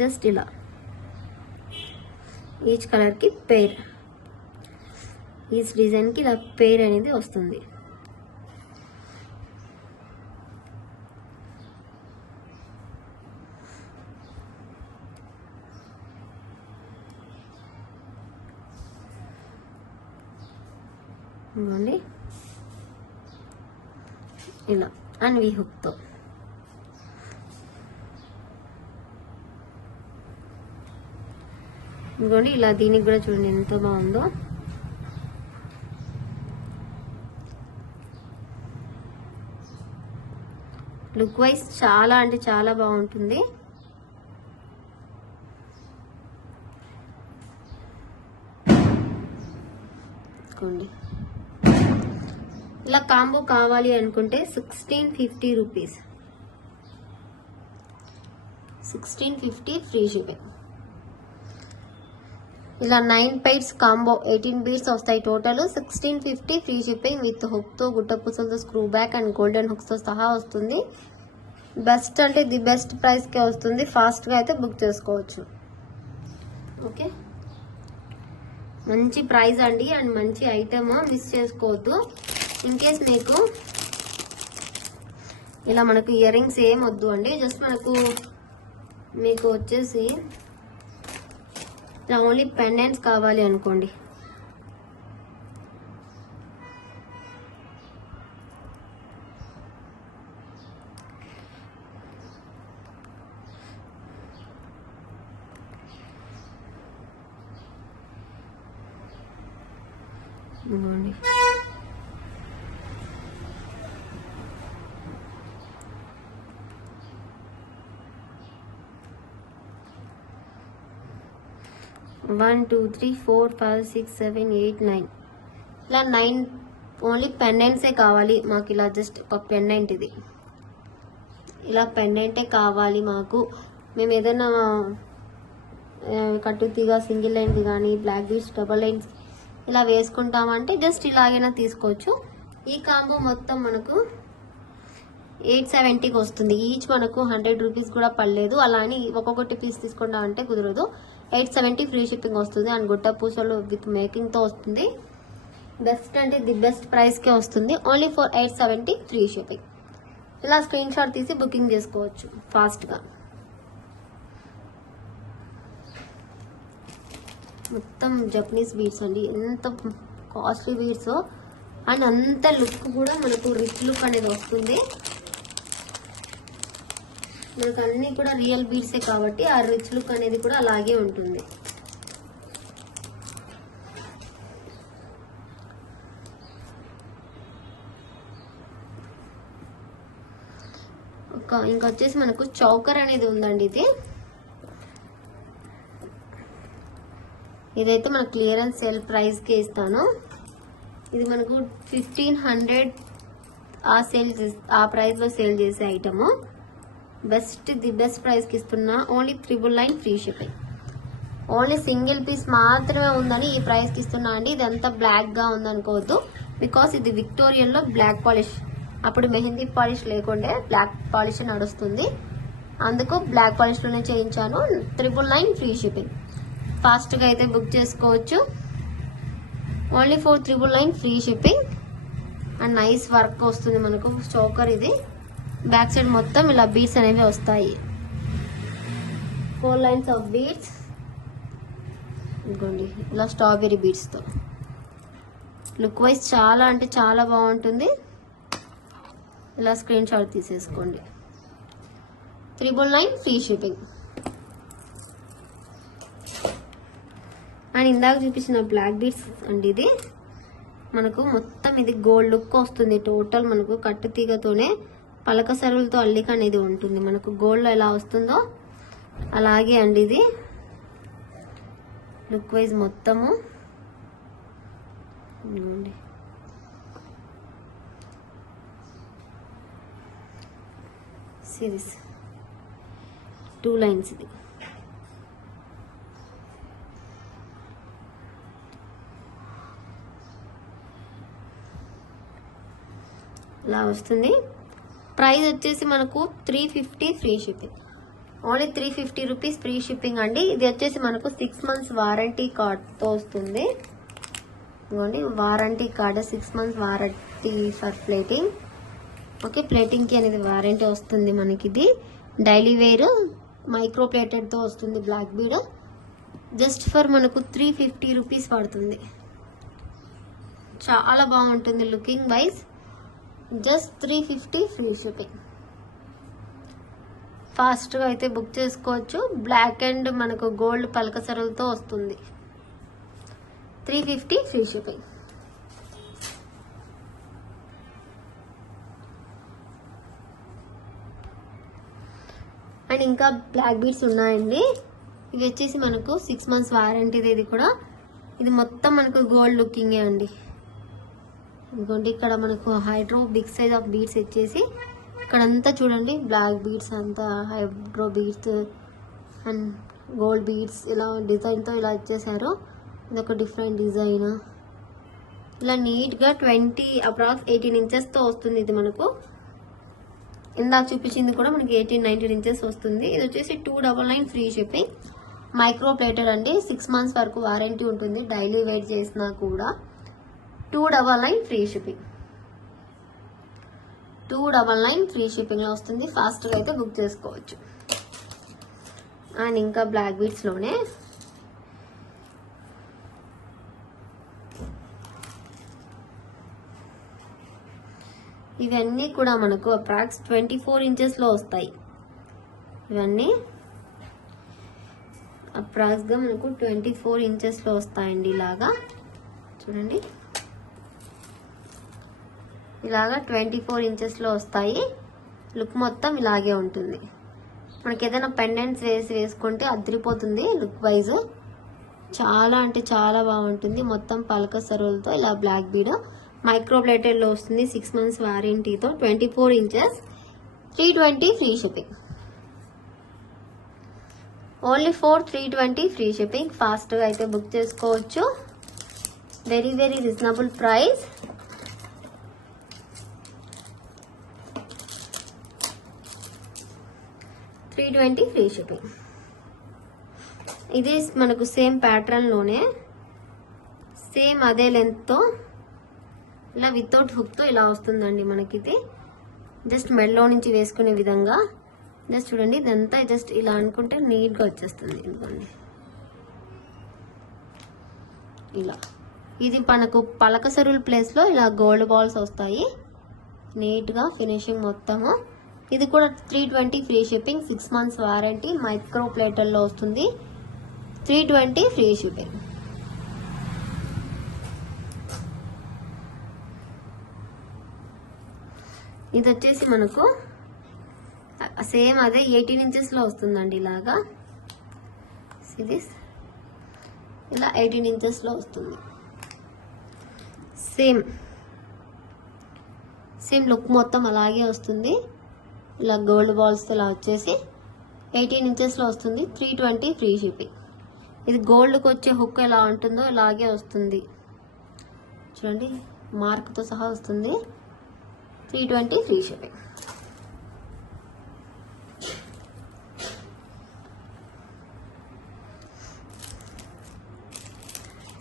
జస్ట్ ఇలా ఈచ్ కలర్ కి పేర్, ఈచ్ డిజైన్ కి ఇలా పేర్ అనేది వస్తుంది. ఇవ్వండి ఇలా అండ్ వి హుక్తో. ఇంకోండి ఇలా దీనికి కూడా చూడండి ఎంత బాగుందో. లుక్ వైజ్ చాలా అంటే చాలా బాగుంటుంది. ఇలా కాంబో కావాలి అనుకుంటే 1650 రూపీస్, 1650 ఫ్రీ షిప్పింగ్. ఇలా 9 పైట్స్ కాంబో 18 బీడ్స్ వస్తాయి టోటల్. 1650 ఫ్రీ షిప్పింగ్ విత్ హుక్తో, గుట్ట పూసలతో, స్క్రూ బ్యాక్ అండ్ గోల్డెన్ హుక్స్తో సహా వస్తుంది. బెస్ట్ అంటే ది బెస్ట్ ప్రైస్కే వస్తుంది. ఫాస్ట్గా అయితే బుక్ చేసుకోవచ్చు. ఓకే, మంచి ప్రైస్ అండి అండ్ మంచి ఐటమ్, మిస్ చేసుకోవద్దు. ఇన్ కేస్ ఇలా మనకు ఇయర్ రింగ్స్ ఏం వద్దు అండి, జస్ట్ మీకు వచ్చేసి ఇలా ఓన్లీ పెండెంట్స్ కావాలి అనుకోండి, వన్ 2 3 4 5 6 7 8 9 ఇలా 9 ఓన్లీ పెండెంట్సే కావాలి మాకు. ఇలా జస్ట్ ఒక పెండెంట్, ఇది ఇలా పెండెంటే కావాలి మాకు. మేము ఏదైనా కట్టు తీగ సింగిల్ లైన్ది కానీ బ్లాక్ బీడ్స్ డబల్ లైన్స్ ఇలా వేసుకుంటామంటే జస్ట్ ఇలాగైనా తీసుకోవచ్చు. ఈ కాంబో మొత్తం మనకు 870కి వస్తుంది. ఈచ్ మనకు 100 రూపీస్ కూడా పడలేదు. అలా అని ఒక్కొక్కటి పీస్ తీసుకుంటా అంటే కుదరదు. 870 ఫ్రీ షిప్పింగ్ వస్తుంది అండ్ గుట్ట పూసలు విత్ మేకింగ్తో వస్తుంది. బెస్ట్ అంటే ది బెస్ట్ ప్రైస్కే వస్తుంది. Only for 870 free shipping. ఇలా స్క్రీన్ షాట్ తీసి బుకింగ్ చేసుకోవచ్చు ఫాస్ట్గా. మొత్తం జపనీస్ బీడ్స్ అండి, ఎంత కాస్ట్లీ బీడ్స్ అండ్ అంత లుక్ కూడా మనకు రిచ్ లుక్ అనేది వస్తుంది. మనకు అన్ని కూడా రియల్ బీడ్సే కాబట్టి ఆ రిచ్ లుక్ అనేది కూడా అలాగే ఉంటుంది. ఇంకొచ్చేసి మనకు చౌకర్ అనేది ఉందండి. ఇదైతే మన క్లియరెన్స్ సేల్ ప్రైస్కి ఇస్తాను. ఇది మనకు 1500 ఆ ప్రైస్లో సేల్ చేసే ఐటము. ది బెస్ట్ ప్రైస్కి ఇస్తున్నా. Only 999 free shipping. Only single piece మాత్రమే ఉందని ఈ ప్రైస్కి ఇస్తున్నా అండి. ఇదంతా బ్లాక్గా ఉందనుకోవద్దు, బికాస్ ఇది విక్టోరియన్లో బ్లాక్ పాలిష్. అప్పుడు మెహందీ పాలిష్ లేకుండే బ్లాక్ పాలిష్ నడుస్తుంది, అందుకు బ్లాక్ పాలిష్లోనే చేయించాను. 999 ఫ్రీ షిప్పింగ్. ఫాస్ట్గా అయితే బుక్ చేసుకోవచ్చు. Only for 999 free shipping and nice work వస్తుంది మనకు. చోకర్ ఇది బ్యాక్ సైడ్ మొత్తం ఇలా బీడ్స్ అనేవి వస్తాయి. 4 లైన్స్ ఆఫ్ బీడ్స్ ఇదిగోండి, ఇలా స్ట్రాబెరీ బీడ్స్తో. లుక్ వైజ్ చాలా అంటే చాలా బాగుంటుంది. ఇలా స్క్రీన్ షాట్ తీసేసుకోండి. 999 ఫ్రీ షిప్పింగ్. అండ్ ఇందాక చూపించిన బ్లాక్ బీడ్స్ అండి, ఇది మనకు మొత్తం ఇది గోల్డ్ లుక్ వస్తుంది. టోటల్ మనకు కట్టు తీగతోనే పలక సరువులతో అల్లిక అనేది ఉంటుంది. మనకు గోల్డ్లో ఎలా వస్తుందో అలాగే అండి ఇది లుక్ వైజ్ మొత్తము. సిరీస్ 2 లైన్స్ ఇది. ఇలా వస్తుంది. ప్రైస్ వచ్చేసి మనకు 350 free shipping. Only 350 rupees free shipping అండి. ఇది వచ్చేసి మనకు 6 months వారంటీ కార్డ్తో వస్తుంది. ఇవ్వండి warranty card, 6 months warranty for plating. Okay, ప్లేటింగ్కి అనేది వారంటీ వస్తుంది మనకి. ఇది డైలీ వేర్ మైక్రో ప్లేటెడ్తో వస్తుంది. బ్లాక్ బీడ్ జస్ట్ ఫర్ మనకు 350 రూపీస్ పడుతుంది. చాలా బాగుంటుంది looking wise. Just 350 free shipping. ఫాస్ట్గా అయితే బుక్ చేసుకోవచ్చు. బ్లాక్ అండ్ మనకు గోల్డ్ పలక సరులతో వస్తుంది. 350 ఫ్రీ షిప్పింగ్. అండ్ ఇంకా బ్లాక్ బీడ్స్ ఉన్నాయండి. ఇవి వచ్చేసి మనకు 6 months వారంటీది. ఇది కూడా ఇది మొత్తం మనకు గోల్డ్ లుకింగే అండి. ఇదిగోండి ఇక్కడ మనకు hydro big size of beads వచ్చేసి ఇక్కడంతా చూడండి బ్లాక్ బీడ్స్ అంతా hydro beads and gold beads ఇలా డిజైన్తో ఇలా ఇచ్చేసారు. ఇదొక డిఫరెంట్ డిజైన్. ఇలా నీట్గా 18 ఇంచెస్తో వస్తుంది. ఇది మనకు ఇందాక చూపించింది కూడా మనకి 18-19 ఇంచెస్ వస్తుంది. ఇది వచ్చేసి 299 ఫ్రీ షిప్పింగ్. మైక్రో ప్లేటర్ అండి. 6 months వరకు వారంటీ ఉంటుంది. డైలీ వెయిట్ చేసినా కూడా 299 ఫ్రీ షిప్పింగ్. 299 ఫ్రీ షిప్పింగ్లో వస్తుంది. ఫాస్ట్గా అయితే బుక్ చేసుకోవచ్చు. అండ్ ఇంకా బ్లాక్ బీడ్స్లోనే ఇవన్నీ కూడా మనకు అప్రాక్స్ 24 ఇంచెస్లో వస్తాయి. ఇవన్నీ అప్రాక్స్గా మనకు 24 ఇంచెస్లో వస్తాయండి. ఇలాగా చూడండి, ఇలాగా 24 ఇంచెస్లో వస్తాయి. లుక్ మొత్తం ఇలాగే ఉంటుంది. మనకి ఏదైనా పెండెంట్స్ వేసుకుంటే అదిరిపోతుంది. లుక్ వైజ్ చాలా అంటే చాలా బాగుంటుంది. మొత్తం పలక సరువులతో ఇలా బ్లాక్ బీడ్ మైక్రో ప్లేటెడ్లో వస్తుంది. 6 months వారంటీతో 24 inches 320 free shipping. Only for 320 free shipping. ఫాస్ట్గా అయితే బుక్ చేసుకోవచ్చు. Very very reasonable price. $320 free shipping. ఇది మనకు సేమ్ ప్యాటర్న్లోనే సేమ్ అదే లెంత్తో ఇలా వితౌట్ హుక్తో ఇలా వస్తుందండి. మనకి ఇది జస్ట్ మెడలో నుంచి వేసుకునే విధంగా. జస్ట్ చూడండి, ఇదంతా జస్ట్ ఇలా అనుకుంటే నీట్గా వచ్చేస్తుంది. ఇదిగోండి ఇలా. ఇది మనకు పలక సరువుల ప్లేస్లో ఇలా గోల్డ్ బాల్స్ వస్తాయి. నీట్గా ఫినిషింగ్ మొత్తము. ఇది కూడా 320 free shipping. 6 months warranty micro ప్లేటర్లో వస్తుంది. 320 ఫ్రీ షిప్పింగ్. ఇది వచ్చేసి మనకు సేమ్ అదే 18 ఇంచెస్లో వస్తుందండి. ఇలాగా ఇది ఇలా 18 ఇంచెస్లో వస్తుంది. సేమ్ లుక్ మొత్తం అలాగే వస్తుంది. ఇలా గోల్డ్ బాల్స్తో ఇలా వచ్చేసి 18 ఇంచెస్లో వస్తుంది. 320 ఫ్రీ షిప్పింగ్. ఇది గోల్డ్కి వచ్చే హుక్ ఎలా ఉంటుందో ఇలాగే వస్తుంది. చూడండి, మార్క్తో సహా వస్తుంది. 320 ఫ్రీ షిప్పింగ్.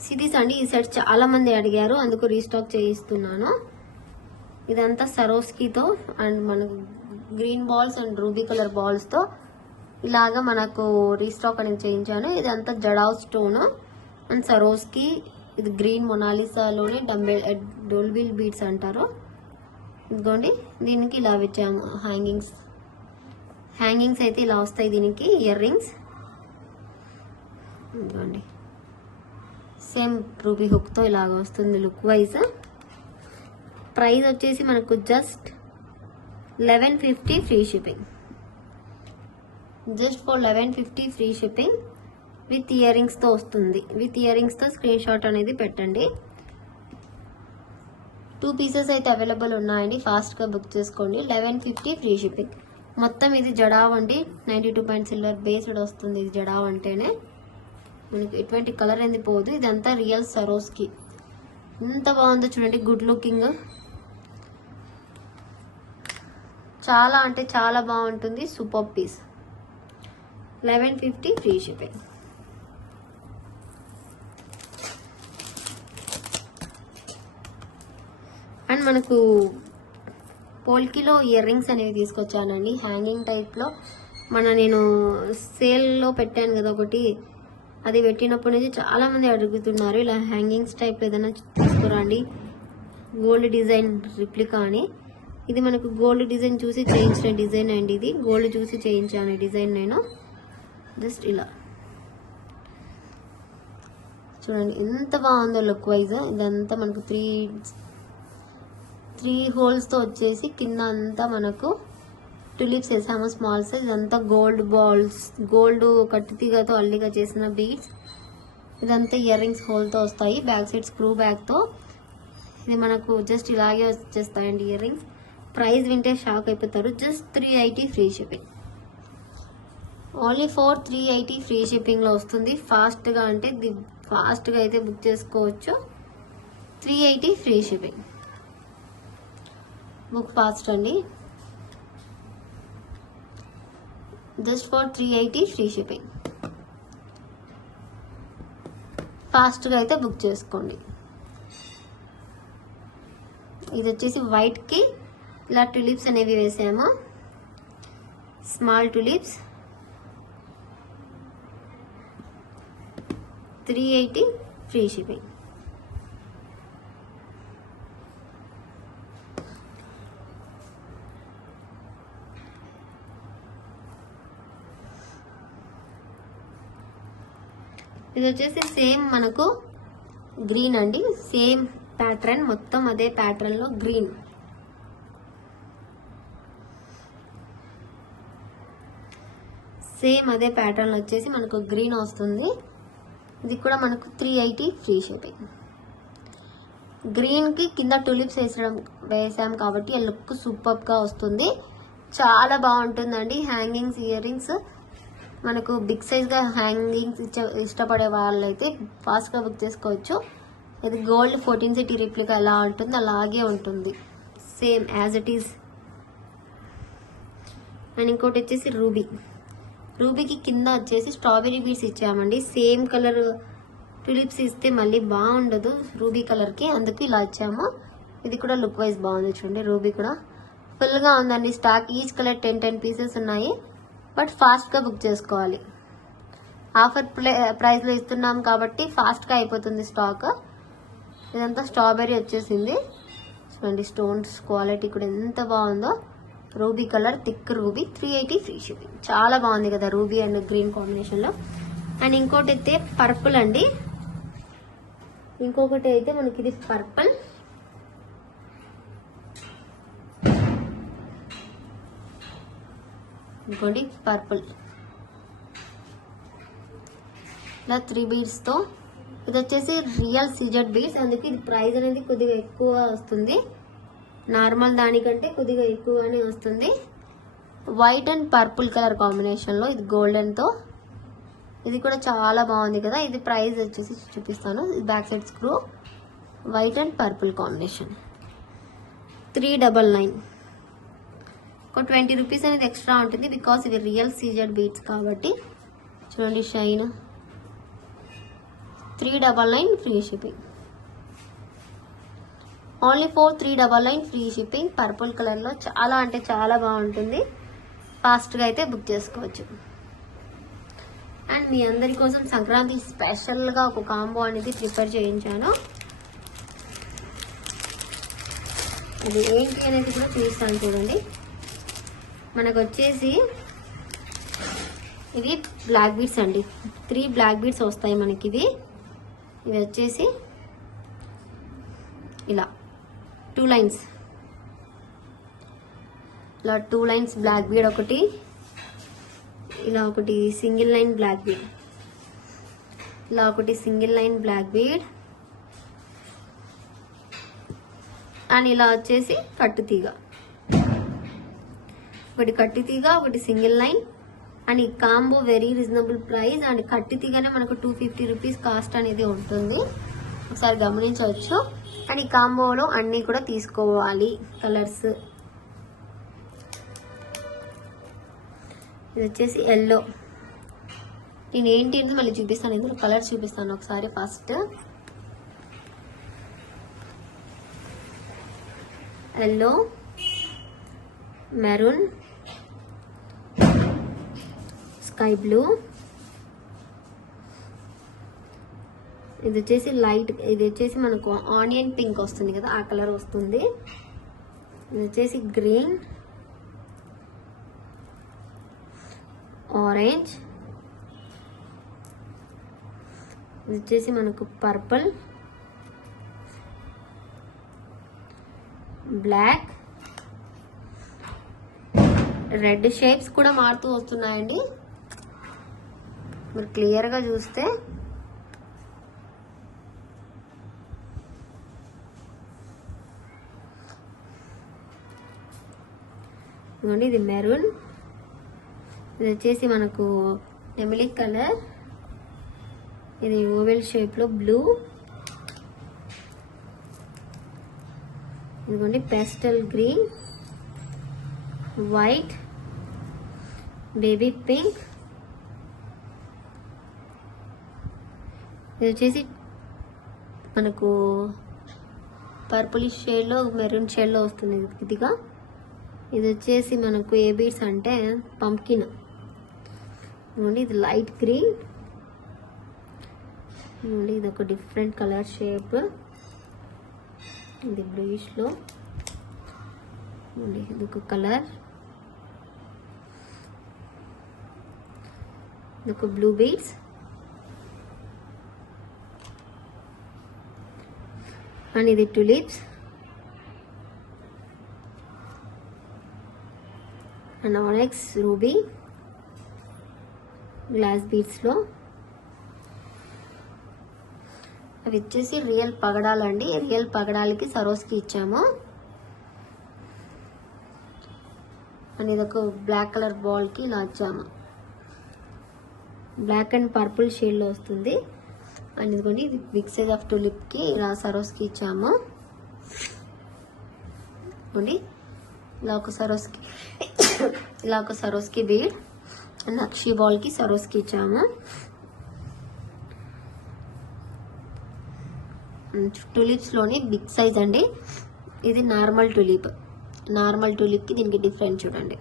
సిరీస్ అండి. ఈ సెట్ చాలా మంది అడిగారు, అందుకు రీస్టాక్ చేయిస్తున్నాను. ఇదంతా సరోస్కీతో అండ్ మనకు green balls and ruby colour బాల్స్తో ఇలాగా మనకు రీస్టాక్ అనేది చేయించాను. ఇదంతా జడావ్ స్టోన్ అండ్ సరోస్కి. ఇది గ్రీన్ మొనాలిసాలోనే డోల్బిల్ బీడ్స్ అంటారు. ఇదిగోండి, దీనికి ఇలా ఇచ్చాము హ్యాంగింగ్స్ అయితే ఇలా వస్తాయి. దీనికి ఇయర్ రింగ్స్ ఇదిగోండి సేమ్ రూబీ హుక్తో ఇలాగ వస్తుంది లుక్ వైజ్. ప్రైస్ వచ్చేసి మనకు just 1150 free shipping. Just for 1150 free shipping with ear రింగ్స్తో వస్తుంది. విత్ ఇయర్ రింగ్స్తో స్క్రీన్ షాట్ అనేది పెట్టండి. 2 pieces అయితే అవైలబుల్ ఉన్నాయండి. ఫాస్ట్గా బుక్ చేసుకోండి. 1150 ఫ్రీ షిప్పింగ్. మొత్తం ఇది జడావ్ అండి. 92 సిల్వర్ బేస్డ్ వస్తుంది. ఇది జడావ్ అంటేనే మనకి ఎటువంటి కలర్ అనేది పోదు. ఇదంతా రియల్ సరోస్కి. ఎంత బాగుందో చూడండి, గుడ్ లుకింగ్. చాలా అంటే చాలా బాగుంటుంది. Super piece. 1150 free shipping. And మనకు పోల్కిలో ఇయర్ రింగ్స్ అనేవి తీసుకొచ్చానండి. హ్యాంగింగ్ టైప్లో నేను సేల్లో పెట్టాను కదా ఒకటి, అది పెట్టినప్పటి నుంచి చాలామంది అడుగుతున్నారు ఇలా హ్యాంగింగ్స్ టైప్ ఏదైనా తీసుకురండి, గోల్డ్ డిజైన్ రిప్లికా అని. ఇది మనకు గోల్డ్ డిజైన్ చూసి చేయించిన డిజైన్ అండి. ఇది గోల్డ్ చూసి చేయించాను డిజైన్ నేను. జస్ట్ ఇలా చూడండి ఎంత బాగుందో లుక్ వైజ్. ఇదంతా మనకు త్రీ హోల్స్తో వచ్చేసి కింద అంతా మనకు టులిప్స్ వేసాము స్మాల్ సైజ్. ఇదంతా గోల్డ్ బాల్స్, గోల్డ్ కట్టితీగతో అల్లిగా చేసిన బీడ్స్. ఇదంతా ఇయర్ రింగ్స్ హోల్తో వస్తాయి. బ్యాక్ సైడ్ స్క్రూ బ్యాగ్తో. ఇది మనకు జస్ట్ ఇలాగే వచ్చేస్తాయండి ఇయర్ రింగ్స్. ప్రైస్ వింటే షాక్ అయిపోతారు. Just 380 free shipping. Only for 380 free షిప్పింగ్లో వస్తుంది. ఫాస్ట్గా అంటే ఫాస్ట్గా అయితే బుక్ చేసుకోవచ్చు. 380 ఫ్రీ షిప్పింగ్. బుక్ ఫాస్ట్ అండి. Just for 380 free shipping. ఫాస్ట్గా అయితే బుక్ చేసుకోండి. ఇది వచ్చేసి వైట్కి ఇలా టులిప్స్ అనేవి వేసాము, స్మాల్ టులిప్స్ 380 ఫ్రీ షిప్పింగ్. ఇది వచ్చేసి సేమ్ మనకు గ్రీన్ అండి, సేమ్ ప్యాటర్న్, మొత్తం అదే ప్యాటర్న్ లో గ్రీన్. సేమ్ అదే ప్యాటర్న్ వచ్చేసి మనకు గ్రీన్ వస్తుంది. ఇది కూడా మనకు 380 ఫ్రీ షిప్పింగ్. గ్రీన్ కి కింద టులిప్స్ వేసాం కాబట్టి ఆ లుక్ సూపర్ గా వస్తుంది, చాలా బాగుంటుందండి. హ్యాంగింగ్స్, ఇయర్ రింగ్స్, మనకు బిగ్ సైజ్ గా హ్యాంగింగ్స్ ఇష్టపడే వాళ్ళైతే ఫాస్ట్ గా బుక్ చేసుకోవచ్చు. ఇది గోల్డ్ 14 సిటీ రిప్లికా ఎలా ఉంటుంది అలాగే ఉంటుంది, same as it is. And ఇంకోటి వచ్చేసి రూబీకి కింద వచ్చేసి స్ట్రాబెరీ బీడ్స్ ఇచ్చామండి. సేమ్ కలర్ టులిప్స్ ఇస్తే మళ్ళీ బాగుండదు రూబీ కలర్ కి, అందుకు ఇలా ఇచ్చాము. ఇది కూడా లుక్ వైజ్ బాగుంది చూడండి. రూబీ కూడా ఫుల్ గా ఉందండి స్టాక్. ఈచ్ కలర్ 10 పీసెస్ ఉన్నాయి, బట్ ఫాస్ట్ గా బుక్ చేసుకోవాలి. ఆఫర్ ప్రైస్ లో ఇస్తున్నాం కాబట్టి ఫాస్ట్ గా అయిపోతుంది స్టాక్. ఇదంతా స్ట్రాబెరీ వచ్చేసింది చూడండి. స్టోన్స్ క్వాలిటీ కూడా ఎంత బాగుందో. Ruby colour, thick ruby, 380 free shipping. చాలా బాగుంది కదా రూబీ అండ్ గ్రీన్ కాంబినేషన్ లో. అండ్ ఇంకోటి అయితే పర్పుల్ అండి. ఇంకొకటి అయితే మనకి ఇది పర్పుల్, ఇంకోటి పర్పుల్ ఇలా 3 బీడ్స్ తో. ఇది వచ్చేసి రియల్ సీజెడ్ బీడ్స్, అందుకే ఇది ప్రైస్ అనేది కొద్దిగా ఎక్కువ వస్తుంది, నార్మల్ దానికంటే కొద్దిగా ఎక్కువగానే వస్తుంది. White and purple colour combination లో, ఇది గోల్డెన్ తో. ఇది కూడా చాలా బాగుంది కదా. ఇది ప్రైస్ వచ్చేసి చూపిస్తాను. ఇది back side screw, white and purple combination 399. ఒక 20 రూపీస్ అనేది ఎక్స్ట్రా ఉంటుంది బికాస్ ఇవి రియల్ సీజెడ్ బీడ్స్ కాబట్టి. చూడండి shine, 399 free shipping. Only for 399 free shipping. Purple colour లో చాలా అంటే చాలా బాగుంటుంది, ఫాస్ట్ గా అయితే బుక్ చేసుకోవచ్చు. అండ్ మీ అందరి కోసం సంక్రాంతి స్పెషల్ గా ఒక కాంబో అనేది ప్రిపేర్ చేయించాను. అది ఏంటి అనేది కూడా చూపిస్తాను చూడండి. మనకు వచ్చేసి ఇవి బ్లాక్ బీడ్స్ అండి, 3 బ్లాక్ బీడ్స్ వస్తాయి మనకి. ఇవి వచ్చేసి ఇలా 2 లైన్స్, ఇలా 2 లైన్స్ బ్లాక్ బీడ్ ఒకటి, ఇలా ఒకటి సింగిల్ లైన్ బ్లాక్ బీడ్, ఇలా ఒకటి single line black bead, and ఇలా వచ్చేసి కట్టుతీగ, ఒకటి కట్టుతీగ, ఒకటి సింగిల్ లైన్. అండ్ ఈ combo very reasonable price. And కట్టుతీగనే మనకు 250 రూపీస్ కాస్ట్ అనేది ఉంటుంది, ఒకసారి గమనించవచ్చు. అండ్ ఈ కాంబోలో అన్ని కూడా తీసుకోవాలి కలర్స్. ఇది వచ్చేసి ఎల్లో. నేను ఏంటి అంటే మళ్ళీ చూపిస్తాను, ఇందులో కలర్స్ చూపిస్తాను ఒకసారి. First yellow, maroon, sky blue, ఇది వచ్చేసి లైట్, ఇది వచ్చేసి మనకు ఆనియన్ పింక్ వస్తుంది కదా ఆ కలర్ వస్తుంది. ఇది వచ్చేసి గ్రీన్, ఆరెంజ్, ఇది వచ్చేసి మనకు పర్పుల్, బ్లాక్, రెడ్ షేప్స్ కూడా మారుతూ వస్తున్నాయండి. మీరు క్లియర్గా చూస్తే ఇదిగోండి, ఇది మెరూన్, ఇది వచ్చేసి మనకు నెమిలి కలర్, ఇది ఓవెల్ షేప్ లో బ్లూ, ఇదిగోండి pastel green, white, baby pink, ఇది వచ్చేసి మనకు పర్పుల్ షేడ్ లో మెరూన్ షేడ్ లో వస్తుంది ఇదిగా. ఇది వచ్చేసి మనకు ఏ బీడ్స్ అంటే పంకిన్. ఇది లైట్ గ్రీన్. ఇది ఒక డిఫరెంట్ కలర్ షేప్. ఇది బ్లూయిష్లో. ఇది ఒక కలర్. ఇది ఒక బ్లూ బీడ్స్. అండ్ ఇది tulips. And onyx ruby glass బీడ్స్లో. అవి వచ్చేసి రియల్ పగడాలండి. రియల్ పగడాలకి సరోస్కి ఇచ్చాము. అండ్ ఇది ఒక బ్లాక్ కలర్ బాల్కి ఇలా ఇచ్చాము. బ్లాక్ అండ్ పర్పుల్ షేడ్లో వస్తుంది. అండ్ ఇదిగోండి ఇది బిగ్ సైజ్ ఆఫ్ టులిప్కి ఇలా సరోస్కి ఇచ్చాము. ఇలా ఒక సరోస్కి బీడ్ అండ్ నక్షి బాల్కి సరోస్కి ఇచ్చాము. టులిప్స్లోని బిగ్ సైజ్ అండి. ఇది నార్మల్ టులిప్. నార్మల్ టులిప్కి దీనికి డిఫరెంట్ చూడండి.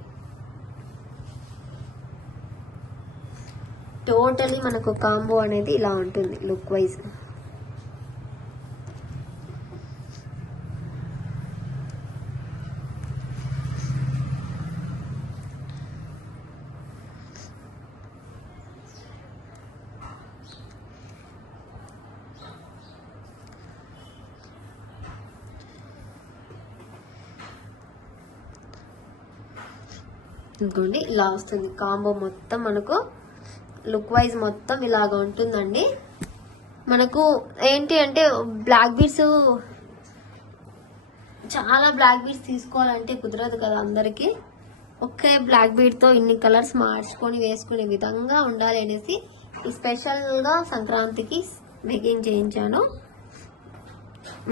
టోటలీ మనకు కాంబో అనేది ఇలా ఉంటుంది లుక్ వైజ్. ఇంకోండి ఇలా వస్తుంది కాంబో మొత్తం. మనకు లుక్ వైజ్ మొత్తం ఇలాగ ఉంటుందండి. మనకు ఏంటి అంటే బ్లాక్ బీడ్స్, చాలా బ్లాక్ బీడ్స్ తీసుకోవాలంటే కుదరదు కదా అందరికి. ఒకే బ్లాక్ బీడ్తో ఇన్ని కలర్స్ మార్చుకొని వేసుకునే విధంగా ఉండాలి అనేసి స్పెషల్గా సంక్రాంతికి మేకింగ్ చేయించాను.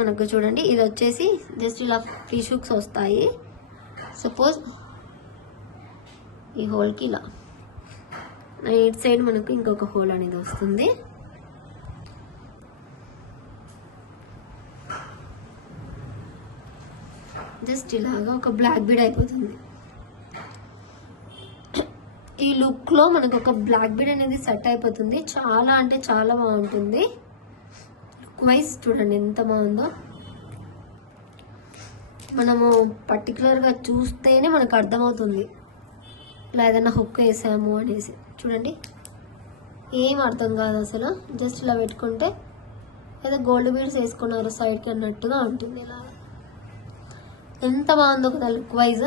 మనకు చూడండి ఇది వచ్చేసి జస్ట్ ఇలా ఫిష్ హుక్స్ వస్తాయి. సపోజ్ ఈ హోల్కి ఇలా, ఇటు సైడ్ మనకు ఇంకొక హోల్ అనేది వస్తుంది. జస్ట్ ఇలాగా ఒక బ్లాక్ బీడ్ అయిపోతుంది. ఈ లుక్లో మనకు ఒక బ్లాక్ బీడ్ అనేది సెట్ అయిపోతుంది. చాలా అంటే చాలా బాగుంటుంది. లుక్ వైజ్ చూడండి ఎంత బాగుందో. మనము పర్టికులర్గా చూస్తేనే మనకు అర్థమవుతుంది ఇలా ఏదైనా హుక్ వేసాము అనేసి. చూడండి ఏం అర్థం కాదు అసలు. జస్ట్ ఇలా పెట్టుకుంటే ఏదో గోల్డ్ బీడ్స్ వేసుకున్నారు సైడ్కి అన్నట్టుగా ఉంటుంది. ఇలా ఎంత బాగుందో కదా లుక్ వైజ్.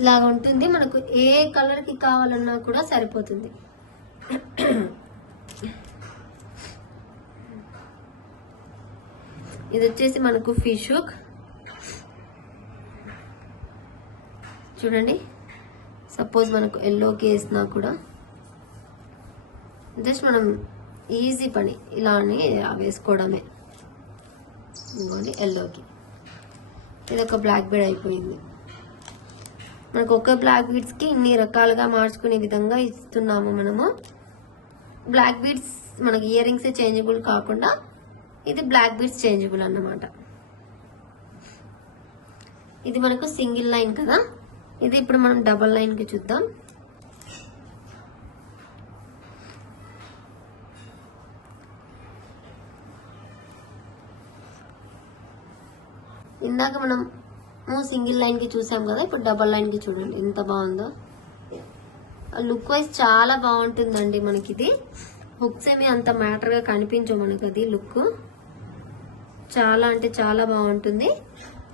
ఇలాగ ఉంటుంది. మనకు ఏ కలర్కి కావాలన్నా కూడా సరిపోతుంది. ఇది వచ్చేసి మనకు ఫిష్ హుక్. చూడండి సపోజ్ మనకు ఎల్లోకి వేసినా కూడా జస్ట్ మనం ఈజీ పని ఇలానే వేసుకోవడమే. ఇంకోండి ఎల్లోకి ఇది ఒక బ్లాక్ బీడ్ అయిపోయింది. మనకు ఒక బ్లాక్ బీడ్స్కి ఇన్ని రకాలుగా మార్చుకునే విధంగా ఇస్తున్నాము మనము. బ్లాక్ బీడ్స్ మనకి ఇయర్ రింగ్స్ చేంజబుల్ కాకుండా ఇది బ్లాక్ బీడ్స్ చేంజబుల్ అన్నమాట. ఇది మనకు సింగిల్ లైన్ కదా. ఇది ఇప్పుడు మనం డబల్ లైన్కి చూద్దాం. ఇందాక మనం సింగిల్ లైన్కి చూసాం కదా, ఇప్పుడు డబల్ లైన్కి చూడండి ఎంత బాగుందో. లుక్ వైజ్ చాలా బాగుంటుందండి. మనకి ఇది హుక్స్ ఏమి అంత మ్యాటర్గా కనిపించవు మనకు. అది లుక్ చాలా అంటే చాలా బాగుంటుంది.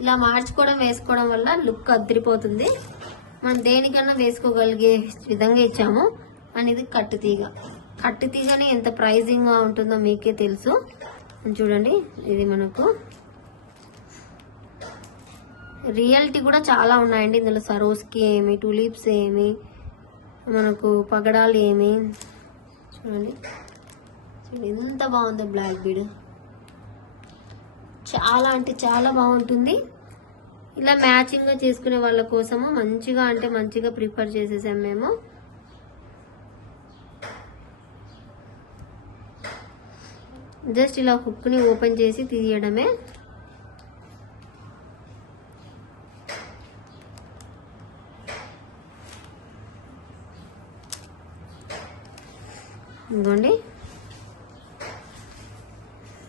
ఇలా మార్చుకోవడం వేసుకోవడం వల్ల లుక్ అదిరిపోతుంది. మనం దేనికన్నా వేసుకోగలిగే విధంగా ఇచ్చాము. అనేది కట్టుతీగ. కట్టుతీగని ఎంత ప్రైజింగ్గా ఉంటుందో మీకే తెలుసు. చూడండి ఇది మనకు రియాలిటీ కూడా చాలా ఉన్నాయండి ఇందులో. సరోస్కి ఏమి, టులిప్స్ ఏమి, మనకు పగడాలు ఏమి. చూడండి ఎంత బాగుందో బ్లాక్ బీడ్. చాలా అంటే చాలా బాగుంటుంది. ఇలా మ్యాచింగ్గా చేసుకునే వాళ్ళ కోసము మంచిగా అంటే మంచిగా ప్రిఫర్ చేసేసాం మేము. జస్ట్ ఇలా హుక్ని ఓపెన్ చేసి తీయడమే. ఇంకోండి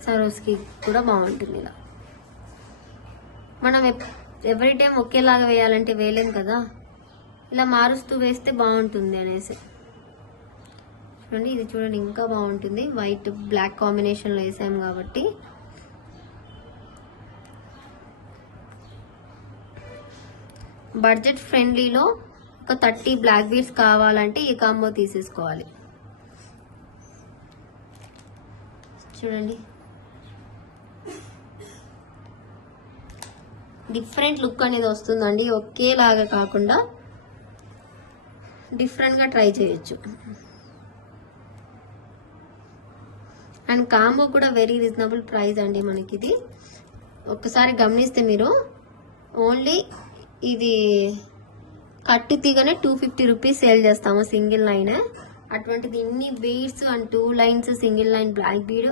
సరోస్కి కూడా బాగుంటుంది. ఇలా మనం ఎవ్రీ టైం ఒకేలాగా వేయాలంటే వేయలేం కదా, ఇలా మారుస్తూ వేస్తే బాగుంటుంది అనేసి. చూడండి ఇది చూడండి ఇంకా బాగుంటుంది, వైట్ బ్లాక్ కాంబినేషన్లో వేసాము కాబట్టి. బడ్జెట్ ఫ్రెండ్లీలో ఒక 30 బ్లాక్ బీడ్స్ కావాలంటే ఈ కాంబో తీసేసుకోవాలి. చూడండి డిఫరెంట్ లుక్ అనేది వస్తుందండి, ఒకేలాగా కాకుండా డిఫరెంట్గా ట్రై చేయొచ్చు. అండ్ కాంబో కూడా వెరీ రీజనబుల్ ప్రైస్ అండి మనకి. ఇది ఒక్కసారి గమనిస్తే మీరు ఓన్లీ ఇది కట్టు తీగనే 250 రూపీస్ సేల్ చేస్తాము సింగిల్ లైన్. అటువంటిది ఇన్ని beads and 2 lines single line black bead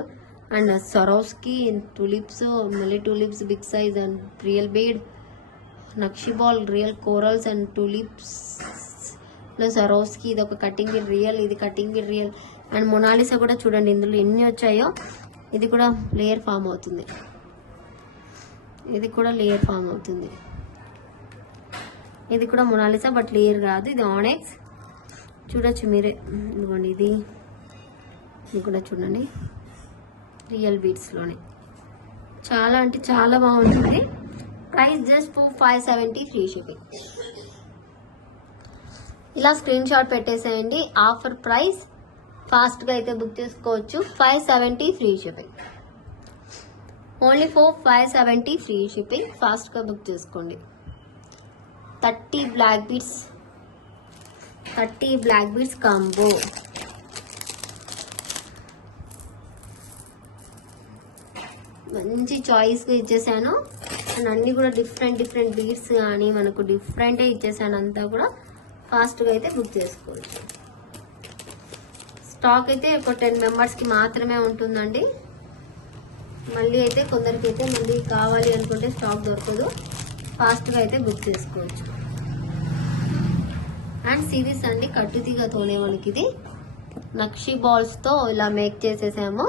and Swarovski tulips, మళ్ళీ tulips big size and real bead, నక్షి ball real corals and tulips plus Swarovski ఇది ఒక కటింగ్ బీడ్ రియల్, ఇది cutting bead real and Mona Lisa కూడా చూడండి ఇందులో ఎన్ని వచ్చాయో. ఇది కూడా లేయర్ ఫామ్ అవుతుంది, ఇది కూడా లేయర్ ఫామ్ అవుతుంది. ఇది కూడా మొనాలిసా బట్ లేయర్ కాదు, ఇది ఆనెక్స్ చూడొచ్చు మీరే. ఇదిగోండి ఇది కూడా చూడండి రియల్ బీడ్స్లోనే చాలా అంటే చాలా బాగుంటుంది. Price just 570 free shipping. ఇలా స్క్రీన్ షాట్ పెట్టేసేయండి. ఆఫర్ ప్రైస్ ఫాస్ట్గా అయితే బుక్ చేసుకోవచ్చు. 570 free shipping, only 570 free shipping. ఫాస్ట్గా బుక్ చేసుకోండి. 30 బ్లాక్ బీడ్స్ కాంబో. మంచి చాయిస్గా ఇచ్చేసాను అండ్ అన్నీ కూడా డిఫరెంట్ బీడ్స్ కానీ మనకు డిఫరెంటే ఇచ్చేసాను. అంతా కూడా ఫాస్ట్గా అయితే బుక్ చేసుకోవచ్చు. స్టాక్ అయితే ఒక 10 మెంబర్స్కి మాత్రమే ఉంటుందండి. మళ్ళీ అయితే కొందరికి అయితే మళ్ళీ కావాలి అనుకుంటే స్టాక్ దొరకదు. ఫాస్ట్గా అయితే బుక్ చేసుకోవచ్చు. అండ్ సిరీస్ అండి కట్టుతీగతోనే మనకి ఇది నక్షి బాల్స్తో ఇలా మేక్ చేసేసాము.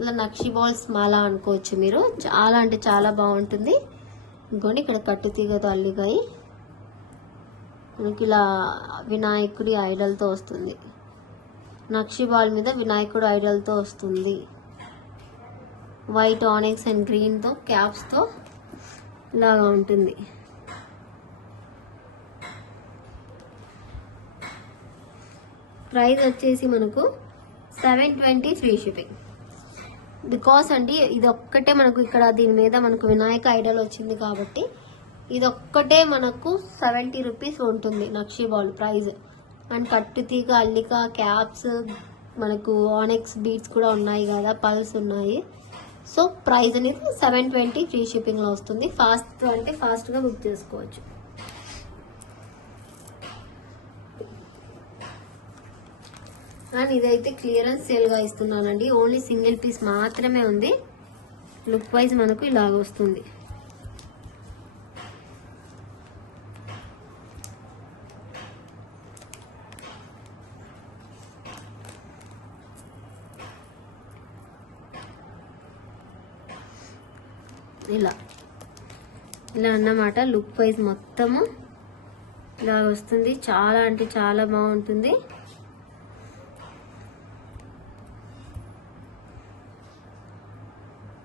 ఇలా నక్షి బాల్స్ మాలా అనుకోవచ్చు మీరు. చాలా అంటే చాలా బాగుంటుంది. ఇంకోండి ఇక్కడ కట్టుతీగతో అల్లికాయి మనకి ఇలా వినాయకుడి ఐడల్తో వస్తుంది. నక్షి బాల్ మీద వినాయకుడు ఐడల్తో వస్తుంది. వైట్ ఆనిక్స్ అండ్ గ్రీన్తో క్యాప్స్తో ఇలాగా ఉంటుంది. ప్రైస్ వచ్చేసి మనకు 720 ఫ్రీ షిప్పింగ్. బికాస్ అండి ఇది ఒక్కటే మనకు ఇక్కడ దీని మీద మనకు వినాయక ఐడల్ వచ్చింది కాబట్టి ఇది ఒక్కటే మనకు 70 రూపీస్ ఉంటుంది నక్షి బాల్ ప్రైస్. అండ్ కట్టుతీగ అల్లిక క్యాప్స్ మనకు ఆనెక్స్ బీడ్స్ కూడా ఉన్నాయి కదా, పల్స్ ఉన్నాయి. సో ప్రైస్ అనేది 720 ఫ్రీ షిప్పింగ్లో వస్తుంది. ఫాస్ట్ అంటే ఫాస్ట్గా బుక్ చేసుకోవచ్చు. అండ్ ఇదైతే క్లియరెన్స్ సేల్గా ఇస్తున్నానండి. ఓన్లీ సింగిల్ పీస్ మాత్రమే ఉంది. లుక్ వైజ్ మనకు ఇలాగ వస్తుంది. ఇలా అన్నమాట లుక్ వైజ్ మొత్తము ఇలా వస్తుంది. చాలా అంటే చాలా బాగుంటుంది.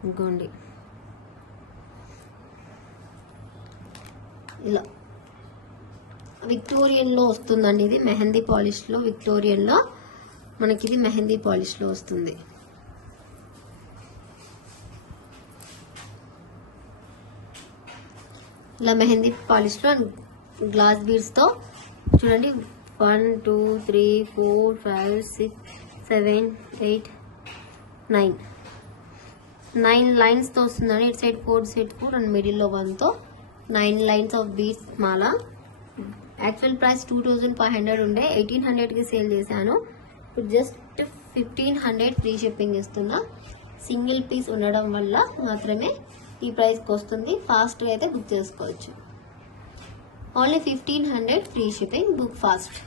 ఇంకోండి ఇలా విక్టోరియన్లో వస్తుందండి. ఇది మెహందీ పాలిష్లో విక్టోరియన్లో మనకి ఇది మెహందీ పాలిష్లో వస్తుంది. ఇలా మెహందీ పాలిష్లో గ్లాస్ బీడ్స్తో చూడండి 1 2 3 4 5 6 7 8 9 లైన్స్తో వస్తుందండి. ఇటు సైడ్ 4 అండ్ మిడిల్లో 1తో 9 lines of beads Mala. Actual price 2500 ఉండే 1800కి సేల్ చేశాను. ఇప్పుడు జస్ట్ 1500 ఫ్రీ షిప్పింగ్ ఇస్తున్నా. సింగిల్ పీస్ ఉండడం వల్ల మాత్రమే ఈ ప్రైస్కి వస్తుంది. ఫాస్ట్గా అయితే బుక్ చేసుకోవచ్చు. Only 1500 free shipping. Book fast.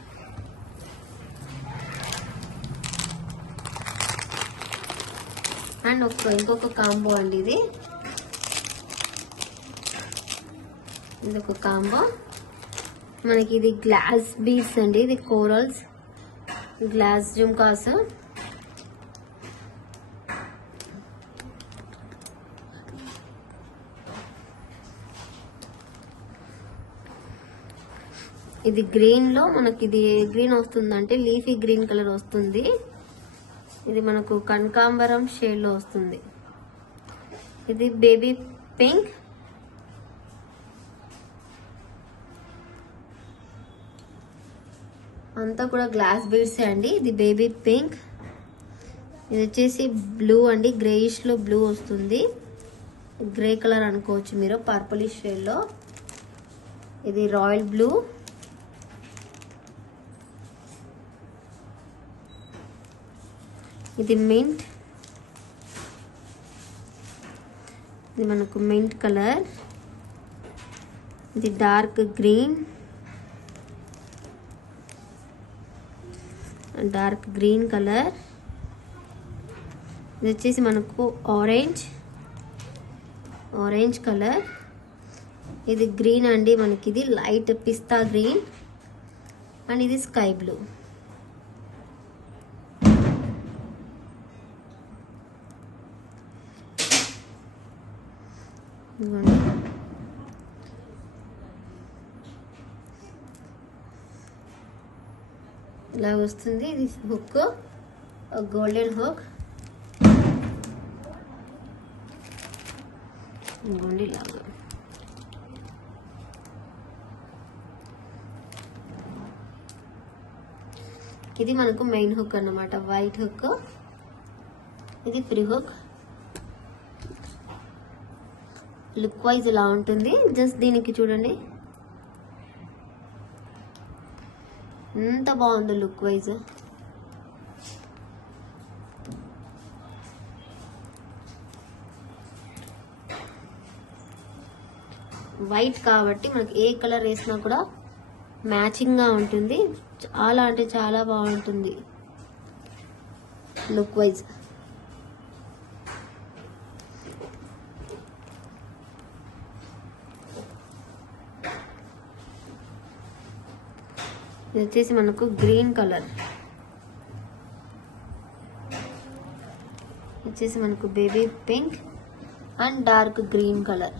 And ఇంకొక కాంబో అండి ఇది ఒక కాంబో మనకి. ఇది గ్లాస్ బీడ్స్ అండి, ఇది కోరల్స్ గ్లాస్ జుమ్కాస్. ఇది గ్రీన్ లో మనకి ఇది గ్రీన్ వస్తుందంటే లీఫీ గ్రీన్ కలర్ వస్తుంది. ఇది మనకు కనకాంబరం షేడ్ లో వస్తుంది. ఇది బేబీ పింక్, అంతా కూడా గ్లాస్ బీడ్స్ అండి. ఇది బేబీ పింక్, ఇది వచ్చేసి బ్లూ అండి, గ్రేయిష్ లో బ్లూ వస్తుంది, గ్రే కలర్ అనుకోవచ్చు మీరు, పర్పులిష్ షేడ్ లో. ఇది రాయల్ బ్లూ, ఇది మింట్, ఇది మనకు మింట్ కలర్, ఇది dark green, dark green colour, ఇది వచ్చేసి మనకు ఆరెంజ్ కలర్, ఇది గ్రీన్ అండి మనకి, ఇది లైట్ పిస్తా గ్రీన్, అండ్ ఇది స్కై బ్లూ. ఇలా వస్తుంది. ఇది హుక్, గోల్డెన్ హుక్, ఇదిగోండి ఇలాగా. ఇది మనకు మెయిన్ హుక్ అన్నమాట, వైట్ హుక్. ఇది ఫ్రీ హుక్. లుక్ వైజ్ ఇలా ఉంటుంది. జస్ట్ దీనికి చూడండి ఎంత బాగుందో లుక్ వైజ్. వైట్ కాబట్టి మనకి ఏ కలర్ వేసినా కూడా మ్యాచింగ్ గా ఉంటుంది. చాలా అంటే చాలా బాగుంటుంది లుక్ వైజ్. ఇది వచ్చేసి మనకు గ్రీన్ కలర్, వచ్చేసి మనకు baby pink and dark green colour.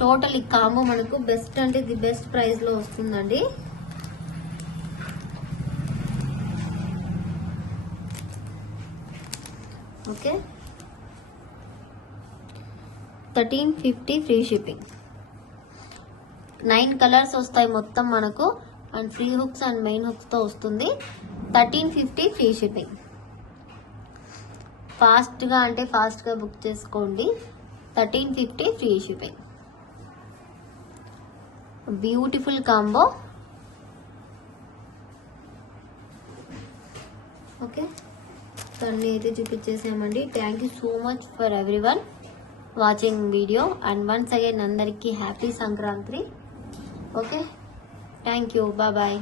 Total ఈ కాంబో మనకు బెస్ట్ అంటే ది బెస్ట్ ప్రైస్ లో వస్తుందండి. Okay, 1350 free shipping. 9 కలర్స్ వస్తాయి మొత్తం మనకు, and free hooks and main hooks తో వస్తుంది. 1350 ఫ్రీ షిప్పింగ్. ఫాస్ట్ గా బుక్ చేసుకోండి. 1350 free shipping. Beautiful combo. Okay, అన్నీ అయితే చూపించేసామండి. Thank you so much for everyone watching video, and once again అందరికీ happy Sankranti. Okay, thank you, bye.